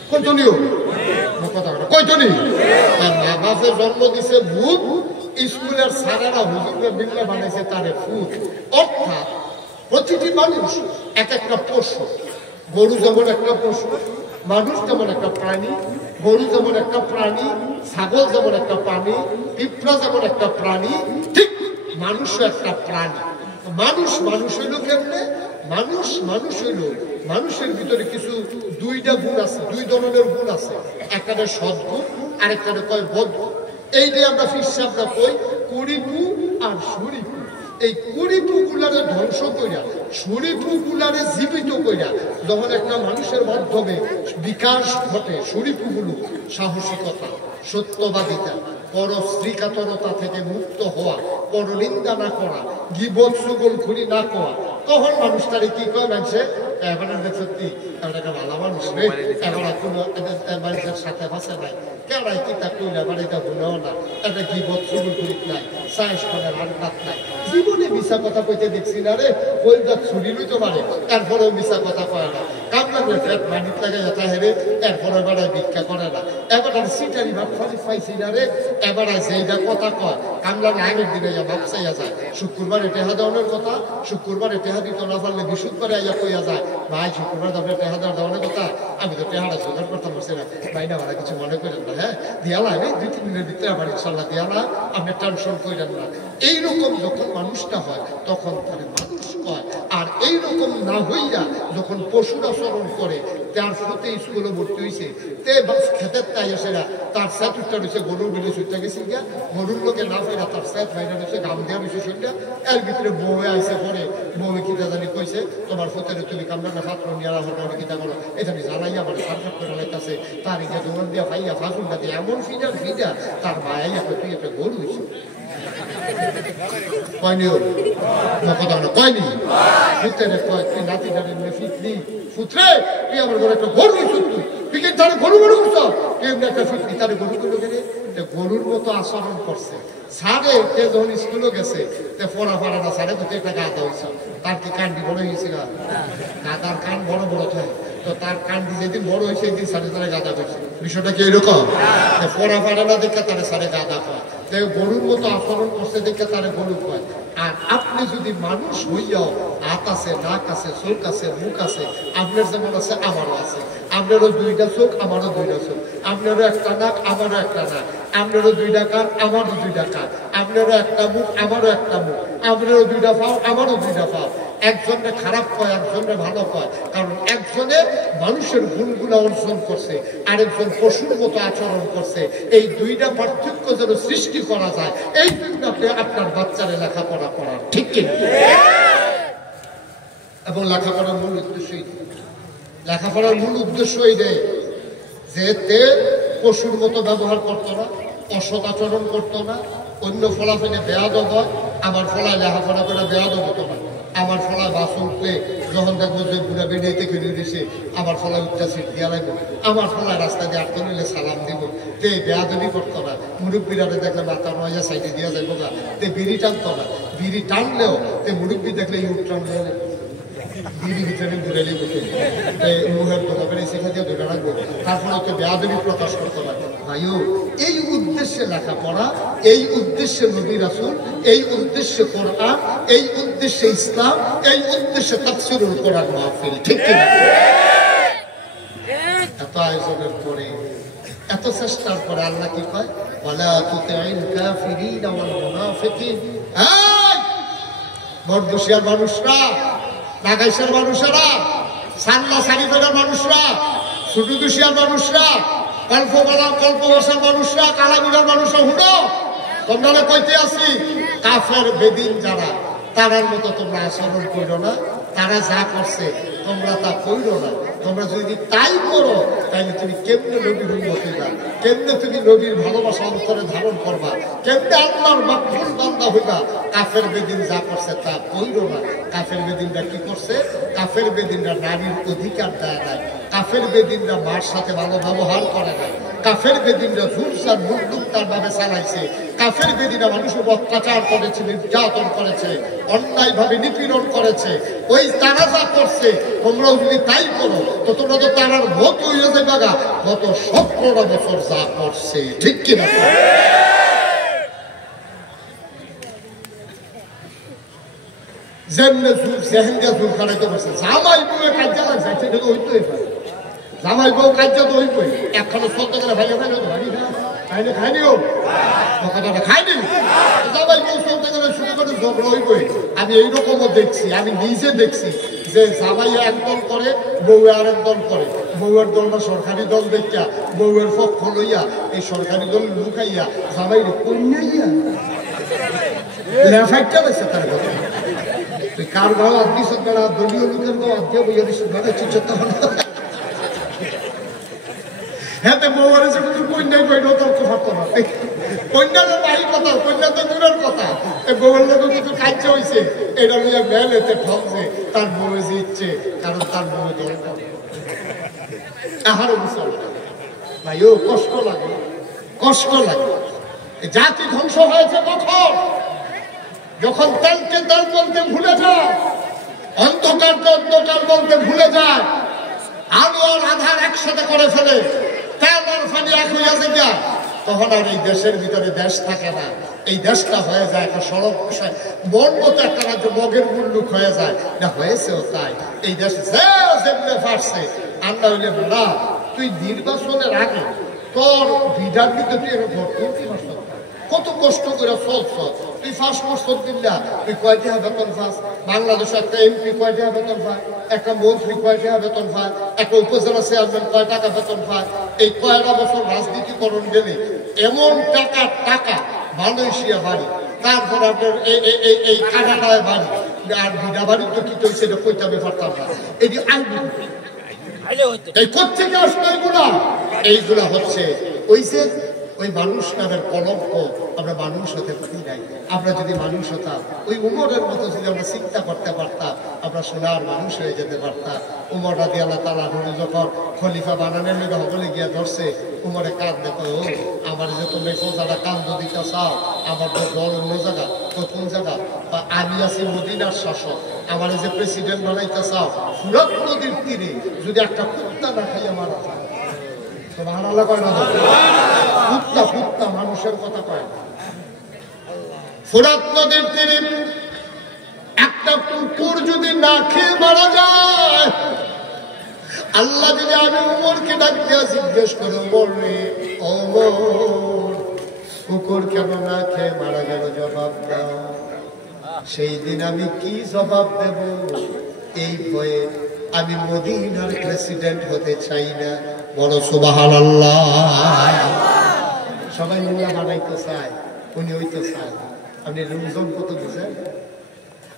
কইতনিও কথা কইতনি, মা বাপে জন্ম দিছে ভূত, স্কুলের স্যারেরা হুজুরে মিল্লা বানাইছে তারে ফুল। অর্থাৎ প্রতিটি মানুষ এক একটা পশু। গরু যেমন একটা পশু, মানুষ যেমন একটা প্রাণী, গরু যেমন একটা প্রাণী, ছাগল যেমন একটা প্রাণী, পিঁপড়া যেমন একটা প্রাণী, ঠিক মানুষও একটা প্রাণী। মানুষ মানুষ হইল কেমনে? মানুষ মানুষ হইল মানুষের ভিতরে কিছু দুইটা গুণ আছে, দুই ধরনের গুণ আছে, একটা সদ্গুণ আরেকটা কয় বদগুণ। এই যে আমরা ফিরসাবরা কই কুড়িপু আর সুরিপু, এই কুড়িপু গুলারে ধ্বংস কইরা সুরিপু গুলারে জীবিত কইরা যখন একটা মানুষের মাধ্যমে বিকাশ ঘটে, সুরিপু গুলো সাহসিকতা, সত্যবাদিতা, পরশ্রীকাতরতা থেকে মুক্ত হওয়া, পরনিন্দা না করা, গীবত চুগলখড়ি না করা, তখন মানুষটারে কি কয় মানুষে এবারে সত্যি একটা ভালো মানুষ রে, এবার কোনো মানুষের সাথে ভাষা নাই, কেনাই কিতা কইলা বাড়িটা ভুলেও না, একটা গীবত চুগলখড়ি নাই, সাহস করার আনকাত নাই। জীবনে মিশা কথা কইতে দেখছি না রে, কইটা ছুরি লইতে পারে, এরপরেও মিশা কথা কয় না, কামলার ফ্যাট মানিত লাগাই যেতে হেরে, এরপরে বেড়ায় ভিক্ষা করে না, এবার আর সিটারি ভাব ফালি পাইছি না রে, এবার সেইটা কথা কয় কামলার আগের দিনে ভাব চাইয়া যায়, শুক্রবারে টেহা দেওয়ানোর কথা, শুক্রবারে টেহা দিত না পারলে বৃহস্পতিবারে আইয়া কইয়া যায় ভাই শুক্রবার আপনার টেহা দেওয়ানোর কথা, আমি তো টেহাটা জোগাড় করতাম পারছি না, ভাই না ওরা কিছু মনে করেন না, হ্যাঁ দিয়ালা আমি 2-3 দিনের ভিতরে আবার ইনশাল্লাহ দিয়ালা, আপনি টেনশন করেন না। এইরকম যখন মানুষটা হয় তখন তাহলে মানুষ হয়। আর এইরকম না হইয়া যখন পশুর আচরণ করে, তার সাথে স্কুলে ভর্তি হয়েছে, তে খেতের তাই আসে না, তার স্যাট উঠটা রয়েছে গরুর বেলে ছুটতে গেছে গিয়া, গরুর লোকে না ফেরা তার স্যাট বাইরে রয়েছে, গাম দেওয়া রয়েছে শুনটা, এর ভিতরে বউয়ে আইসে পরে, বউয়ে কিতা জানি কইছে তোমার ফতেরে তুমি কামড়ানো পাত্র নিয়ে আলা হলো কিতা করো, এটা আমি জানাই আমার সারফাট করে লাইতাছে, তার ইয়ে দৌড় দিয়া ভাইয়া ফাঁসুনটা দিয়ে এমন ফিডার তার মায়াইয়া তুই একটা গরু হয়েছে কয়নি না কথা না কয়নি ফুতেরে কয় তুই নাতি নাতি ফিটলি ফুতরে তুই আমার ঘরে একটা গরু হয়েছ, তুই কি তার গরু গরু করছ, এমনি একটা ফিটলি তার গরু করলো গেলে গরুর মতো আচরণ করছে। সারে কে যখন স্কুলে গেছে পড়া পারে না, সারে তো একটা গাদা হয়েছে, তার কি কান্ডি বড় হয়েছে না, গাদার কান বড় বড় থাকে, তো তার কান্ডি যেদিন বড় হয়েছে একদিন সারে তারা গাদা হয়েছে। বিষয়টা কি এরকম? পড়া পারে না দেখে তারা সারে গাদা হয়, গরুর মতো আচরণ করছে দেখে তারা গরু কয়। আর আপনি যদি মানুষ হইয়াও হাত আছে, নাক আছে, চোখ আছে, মুখ আছে, আপনার যেমন আছে আমারও আছে। আপনারও দুইটা চোখ, আমারও দুইটা চোখ। আপনারও একটা নাক, আমারও একটা নাক। আপনারও দুইটা কান, আমারও দুইটা কান। আপনারও একটা মুখ, আমারও একটা মুখ। আপনারও দুইটা পাও, আমারও দুইটা পাও। একজনে খারাপ কয়, একজনে ভালো কয়, কারণ একজনে মানুষের গুণগুলো অর্জন করছে, আরেকজন পশুর মতো আচরণ করছে। এই দুইটা পার্থক্য যেন সৃষ্টি করা যায়, এই জন্যকে আপনার বাচ্চারে লেখাপড়া করার, ঠিক কিনা? এবং লেখাপড়ার মূল উদ্দেশ্যই, লেখাপড়ার মূল উদ্দেশ্য এইটাই যে তে পশুর মতো ব্যবহার করতো না, অসৎ আচরণ করতো না, অন্য ফলাফলে বেয়াদব হয়। আমার ফলায় লেখাপড়া করে বেয়াদব হতো না। আমার ফলায় বাস উঠলে যখন দেখবো যে বুড়া বেরিয়ে থেকে দিয়েছে, আমার ফলায় উচ্চা সিট দিয়া লাগবো। আমার ফলায় রাস্তা দিয়ে আটকে নিলে সালাম দিব, তে বেয়াদবি করতো না। মুরব্বীরারে দেখলে মাথা নয়া সাইডে দিয়া যাবো গা, তে বিড়ি টানতো না। বিড়ি টানলেও তে মুরব্বী দেখলে ইউট টানলে বিড়ি ভিতরে ঘুরেলি বসে মুখের কথা বেড়ে সেখা দিয়ে ধরে রাখবো। তারপরে তো বেয়াদবি প্রকাশ করতে পারবে ভাইও। এই উদ্দেশ্যে লেখাপড়া, এই উদ্দেশ্যে নবী রাসূল, এই উদ্দেশ্যে কোরআন, এই উদ্দেশ্যে ইসলাম, এই উদ্দেশ্যে তাফসীরুল কোরআন মাহফিল, ঠিক কিনা? এত আয়োজনের পরে, এত চেষ্টার পরে আল্লাহ কি কয়? ওয়ালা তুতি'ল কাফিরিন ওয়াল মুনাফিকিন। এই বড়বসিয়ার মানুষরা, নাগাইশের মানুষেরা, সান্না সারিফের মানুষরা, সুটুদুশিয়ার মানুষরা, কল্পবাসার মানুষরা, কালাগুড়ার মানুষরা, হুনো তোমরা কইতে আসি কাফের বেদিন যারা, তারার মতো তোমরা আচরণ করো না। তারা যা করছে তোমরা তা করো না। তোমরা যদি তাই করো তাহলে তুমি কেমনে নবীর উম্মত হইবা, কেমনে তুমি নবীর ভালোবাসা অন্তরে ধারণ করবা, কেমনে আল্লাহর মাকবুল বান্দা হইবা। কাফের বেদিন যা করছে তা করো না। কাফের বেদিনরা কি করছে? কাফের বেদিনরা নারীর অধিকার দেয় নাই, কাফের বেদিনরা মার সাথে ভালো ব্যবহার করে নাই, কাফের বেদিনরা জুলসার মুক্তার ভাবে চালাইছে, কাফের বেদিনরা মানুষের অত্যাচার করেছে, নির্যাতন করেছে, অন্যায় ভাবে নিপীড়ন করেছে। ওই তারা যা করছে তোমরাও যদি তাই করো তো তোমরা তো তারার মত হয়ে যাবে গা, গত 17 বছর যা করছে, ঠিক কিনা? যেমনে জেহেন্দিয়া জুল খারাইতে পারছে, জামাই বউয়ে কাজা লাগছে, সেটা তো হইতেই পারে। জামাই বউ কাজা তো হইবই। একখানে সত্য করে ভাইয়া খাইলে খাইনি, খাইনিও কথাটা খাইনি। জামাই বউ সত্য করে শুরু করে ঝগড়া হইবই। আমি এইরকমও দেখছি, আমি নিজে দেখছি যে জামাই একদল করে, বউ আরেক দল করে। বউয়ের দলটা সরকারি দল দেখিয়া বউয়ের পক্ষ লইয়া এই সরকারি দল লুকাইয়া জামাই কন্যাইয়া লেফাইটা লাগছে তার কথা। তুই কার গাও আদমি সরকার দলীয় লোকের গাও আদ্যা বইয়া দিস ঘরে চিচত হ্যাঁ, বউয়ারে যে কিন্তু কন্যাই বইটাও তর্ক ফারতো না। কন্যার বাড়ির কথা, কন্যা তো দূরের কথা। বউয়ের লোক কিন্তু কাজ হয়েছে, এটা নিয়ে মেল এতে ঠকছে তার বউয়ে যে ইচ্ছে, কারণ তার বউয়ে দল করে। আহারে মুসলমান ভাইও, কষ্ট লাগে, কষ্ট লাগে। জাতি ধ্বংস হয়েছে কখন? যখন তেলকে তেল বলতে ভুলে যায়, অন্ধকারকে অন্ধকার বলতে ভুলে যায়, আলো আর আধার একসাথে করে ফেলে, তেল আর পানি এক হইয়া যায়, তখন আর এই দেশের ভিতরে দেশ থাকে না। এই দেশটা হয়ে যায় একটা সড়ক, মন মতো একটা রাজ্য মগের মুল্লুক হয়ে যায়। না হয়েছেও তাই। এই দেশে যেমনে ফাটছে, আল্লাহ হইলে না, তুই নির্বাচনের আগে তোর বিধান কিন্তু তুই ভর্তি করছ, কত কষ্ট করে চলছ। তুই 5 বছর দিল্লা, তুই কয়টি বেতন পাস? বাংলাদেশে একটা এমপি কয় টাকা বেতন পায়, একটা মন্ত্রী কয় টাকা বেতন পায়, একটা উপজেলা চেয়ারম্যান কয় টাকা বেতন পায়? এই কয়টা বছর রাজনীতিকরণ গেলে এমন টাকা মালয়েশিয়া বাড়ি, তারপর আপনার এই কানাডায় বাড়ি, আর বিনা বাড়ির তো কি করছে এটা কইতে আমি পারতাম না। এটি এই কোথেকে আসলো এইগুলা হচ্ছে ওই মানুষ নামের কলঙ্ক। আমরা মানুষ হতে পারি নাই। আমরা যদি মানুষ হতাম, ওই উমরের মতো যদি আমরা চিন্তা করতে পারতাম, আমরা সোনার মানুষ হয়ে যেতে পারতাম। উমর রাদিয়াল্লাহু তাআলা আনহু যখন খলিফা বানানোর লেগে হবলে গিয়া ধরছে, উমরে কাঁদ দেখো, আমার যে তুমি সোজাটা কান্দ দিতে চাও, আমার তো দল অন্য জায়গা, তো কোন জায়গা? আমি আছি মদিনার শাসক, আমার যে প্রেসিডেন্ট বানাইতে চাও, ফুরাত নদীর তীরে যদি একটা কুত্তা না খাইয়া মারা যায়, সুবহানাল্লাহ কয় না? কুত্তা মানুষের কথা কয়। ফুরাত নদীর তীরে একটা কুকুর যদি না খেয়ে মারা যায়, আল্লাহ যদি আমি উমরকে ডাক দিয়ে জিজ্ঞেস করে, উমর রে, ওমর কুকুর কেন না খেয়ে মারা গেল, জবাব দাও। সেই দিন আমি কি জবাব দেব? এই ভয়ে আমি মদিনার প্রেসিডেন্ট হতে চাই না। বড় সুবহানাল্লাহ। সবাই মোল্লা বানাইতে চায়, উনি হইতে চায়। আপনি এটার ওজন কত বুঝেন?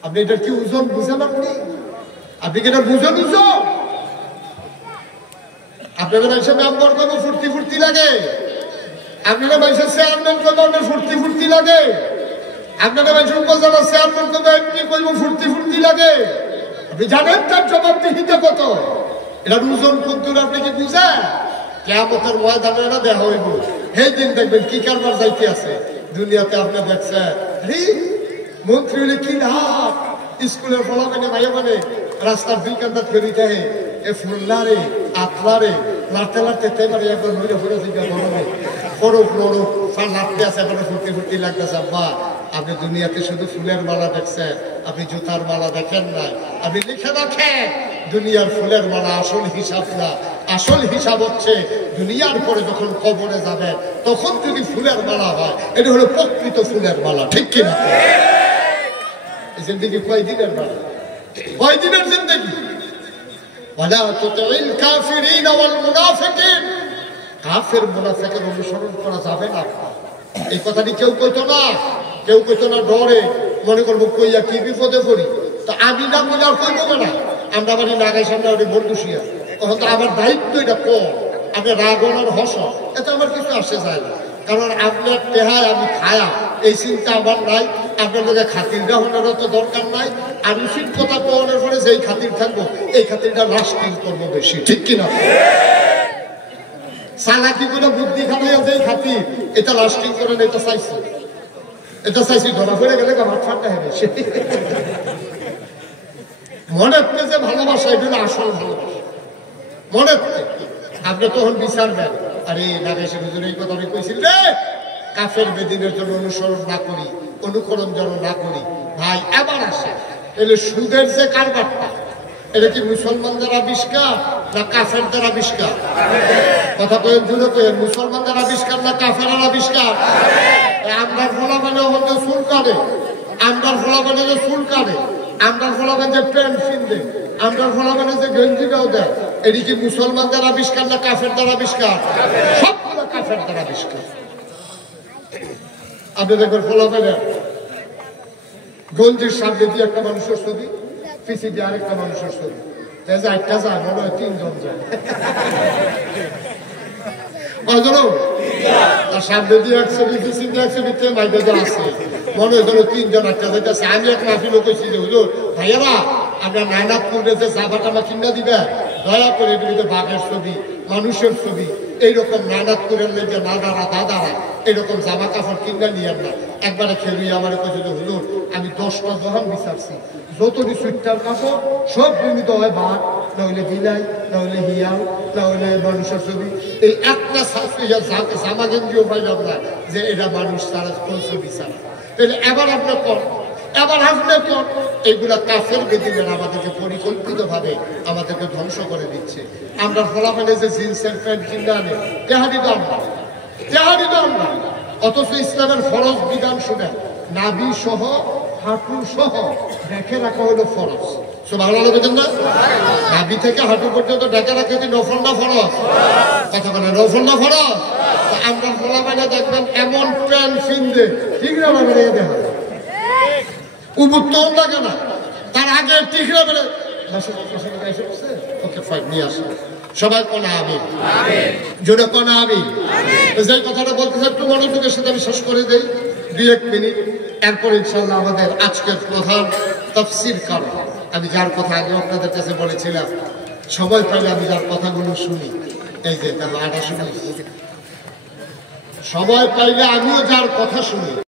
আপনি এটার কি ওজন বুঝেন? আপনি কি এটা বুঝেন? ওজন আপনাদের মানুষের মেম্বার করবো ফুর্তি ফুর্তি লাগে, আপনাদের মানুষের চেয়ারম্যান করবো আপনার ফুর্তি ফুর্তি লাগে, আপনাদের মানুষের উপজেলা চেয়ারম্যান করবো এমপি করবো ফুর্তি ফুর্তি লাগে। আপনি জানেন তার জবাবদিহিতা কত? এটার ওজন কদ্দুর আপনি কি বুঝেন? কিয়ামতের ময়দানে না দেখা হইব, সেই দিন দেখবেন কি কারবার যাইতে আছে। দুনিয়াতে আপনি দেখছেন মন্ত্রী হলে কি লাভ, স্কুলের ফলা মানে ভাইয়া মানে রাস্তার দুই কান্দাত ফেরি থাকে, এ ফুল্লারে আতলারে লাড়তে লাড়তে তেবারে একবার নইলে ফোড়ে দিকে গরমে ফরক নরক ফার লাড়তে আছে, আপনার ফুর্তি ফুর্তি লাগতেছে। আব্বা আপনি দুনিয়াতে শুধু ফুলের মালা দেখছেন, আপনি জুতার মালা দেখেন নাই। আপনি লিখে রাখেন দুনিয়ার ফুলের মালা আসল হিসাব না, আসল হিসাব হচ্ছে দুনিয়ার পরে যখন কবরে যাবেন তখন যদি ফুলের মালা হয়, এটা হলো প্রকৃত ফুলের মালা। ঠিক কিনা? এই জিন্দেগি কয়দিনের মালা, কয়দিনের জিন্দেগি? ওয়ালা তুতিল কাফিরিন ওয়াল মুনাফিকিন, কাফের মুনাফিকের অনুসরণ করা যাবে না। এই কথাটি কেউ কইতো না, কেউ কইতো না ডরে, মনে করবো কইয়া কি বিপদে পড়ি। তো আমি না মিলা কইবো না, আমরা বাড়ি লাগাই সামনে ওই বন্ধুসিয়া, তখন তো আমার দায়িত্ব এটা কম। আপনি রাগনার হস, এতে আমার কিছু আসে যায় না, কারণ আপনার টেহায় আমি খায়া এই চিন্তা আমার নাই। আপনার লোকের খাতির দেওয়ানোরও তো দরকার নাই। আমি ঠিক কথা পাওয়ানোর পরে যেই খাতির থাকবো এই খাতিরটা লাস্টিং করবো বেশি। ঠিক কিনা? চালাকি করে বুদ্ধি খাটাইয়া যেই খাতির, এটা লাস্টিং করেন, এটা চাইছি, এটা চাইছি ধরা পড়ে গেলে আমার ঠান্ডা হবে। মনে যে ভালোবাসা, এটা হলো আসল ভালোবাসা। মনে আপনি তখন বিচার দেন, আরে নাগেশের হুজুর এই কথা আমি কইছিল রে, কাফের বেদিনের জন্য অনুসরণ না করি, অনুকরণ যেন না করি। ভাই এবার আসে, তাহলে সুদের যে কারবারটা, এটা কি মুসলমানদের আবিষ্কার না কাফেরদের আবিষ্কার? কথা কয়েন জুড়ে কয়েন, মুসলমানদের আবিষ্কার না কাফের আবিষ্কার? আমরার ফলা মানে হচ্ছে চুল কাটে, আমরার ফলা মানে যে চুল কাটে, আমরার ফলা মানে যে প্যান্ট কিনবে, আমরার ফলা মানে যে গেঞ্জিটাও দেয়, এটি কি মুসলমানদের আবিষ্কার না কাফেরদের আবিষ্কার? সবগুলো কাফেরদের আবিষ্কার। আপনি দেখবেন ফলা মানে গঞ্জির সামনে দিয়ে একটা মানুষের ছবি, পিছিয়ে দিয়ে আরেকটা মানুষের ছবি, একটা যায় মনে হয় তিনজন যায়, তার সামনে দিয়ে এক ছবি, পিছিয়ে দিয়ে এক ছবি, মাইকে আছে মনে হয় যেন তিনজন একটা যাইতেছে। আমি এক মাফিল কইছি যে হুজুর ভাইয়ারা আমরা নাইনাথ করলে যে জামাটা আমার কিনা দিবে, দয়া করে এগুলিতে বাঘের ছবি, মানুষের ছবি, এইরকম নাইনাথ করে যে নানারা দাদারা এরকম জামা কাপড় কিনা নিয়ে না। একবারে খেলুই আমার কাছে যে হুজুর আমি 10টা দোকান বিচারছি, যতটি সুইটার কাপড় সব নির্মিত হয় বাঘ, না হইলে বিলাই, না হইলে হিয়াল, না হইলে মানুষের ছবি। এই একটা জামা গেঞ্জিও পাইলাম না যে এটা মানুষ ছাড়া কোন ছবি ছাড়া। তাহলে এবার আপনার কর, এবার আসলে কর, এগুলা কাফের বেদিনের আমাদেরকে পরিকল্পিত ভাবে আমাদেরকে ধ্বংস করে দিচ্ছে। আমরা ফলাফলে যে জিন্সের প্যান্ট কিনে আনে, তেহারি দাম না, তেহারি দাম না, অথচ ইসলামের ফরজ বিধান শুনে নাভি সহ হাঁটু সহ ঢেকে রাখা হলো ফরজ। সুবহানাল্লাহ বলেন না? নাভি থেকে হাঁটু পর্যন্ত ঢেকে রাখা কি নফল না ফরজ? কথা বলে নফল না ফরজ? আমরা ফলাফলে দেখবেন এমন প্যান্ট কিনবে, ঠিক না বেড়ে দেখা উবুত্তম লাগে না, তার আগে ঠিক না বেড়ে ওকে ফাইন নিয়ে আসে। সবাই কোনা আমি জোরে কোনা আমি যে কথাটা বলতেছে একটু মনোযোগের সাথে আমি শেষ করে দেই 2-1 মিনিট, এরপর ইনশাআল্লাহ আমাদের আজকের প্রধান তাফসীর কারণ। আমি যার কথা আগে আপনাদের কাছে বলেছিলাম, সময় পাইলে আমি যার কথাগুলো শুনি, এই যে তার আটা শুনি, সময় পাইলে আমিও যার কথা শুনি।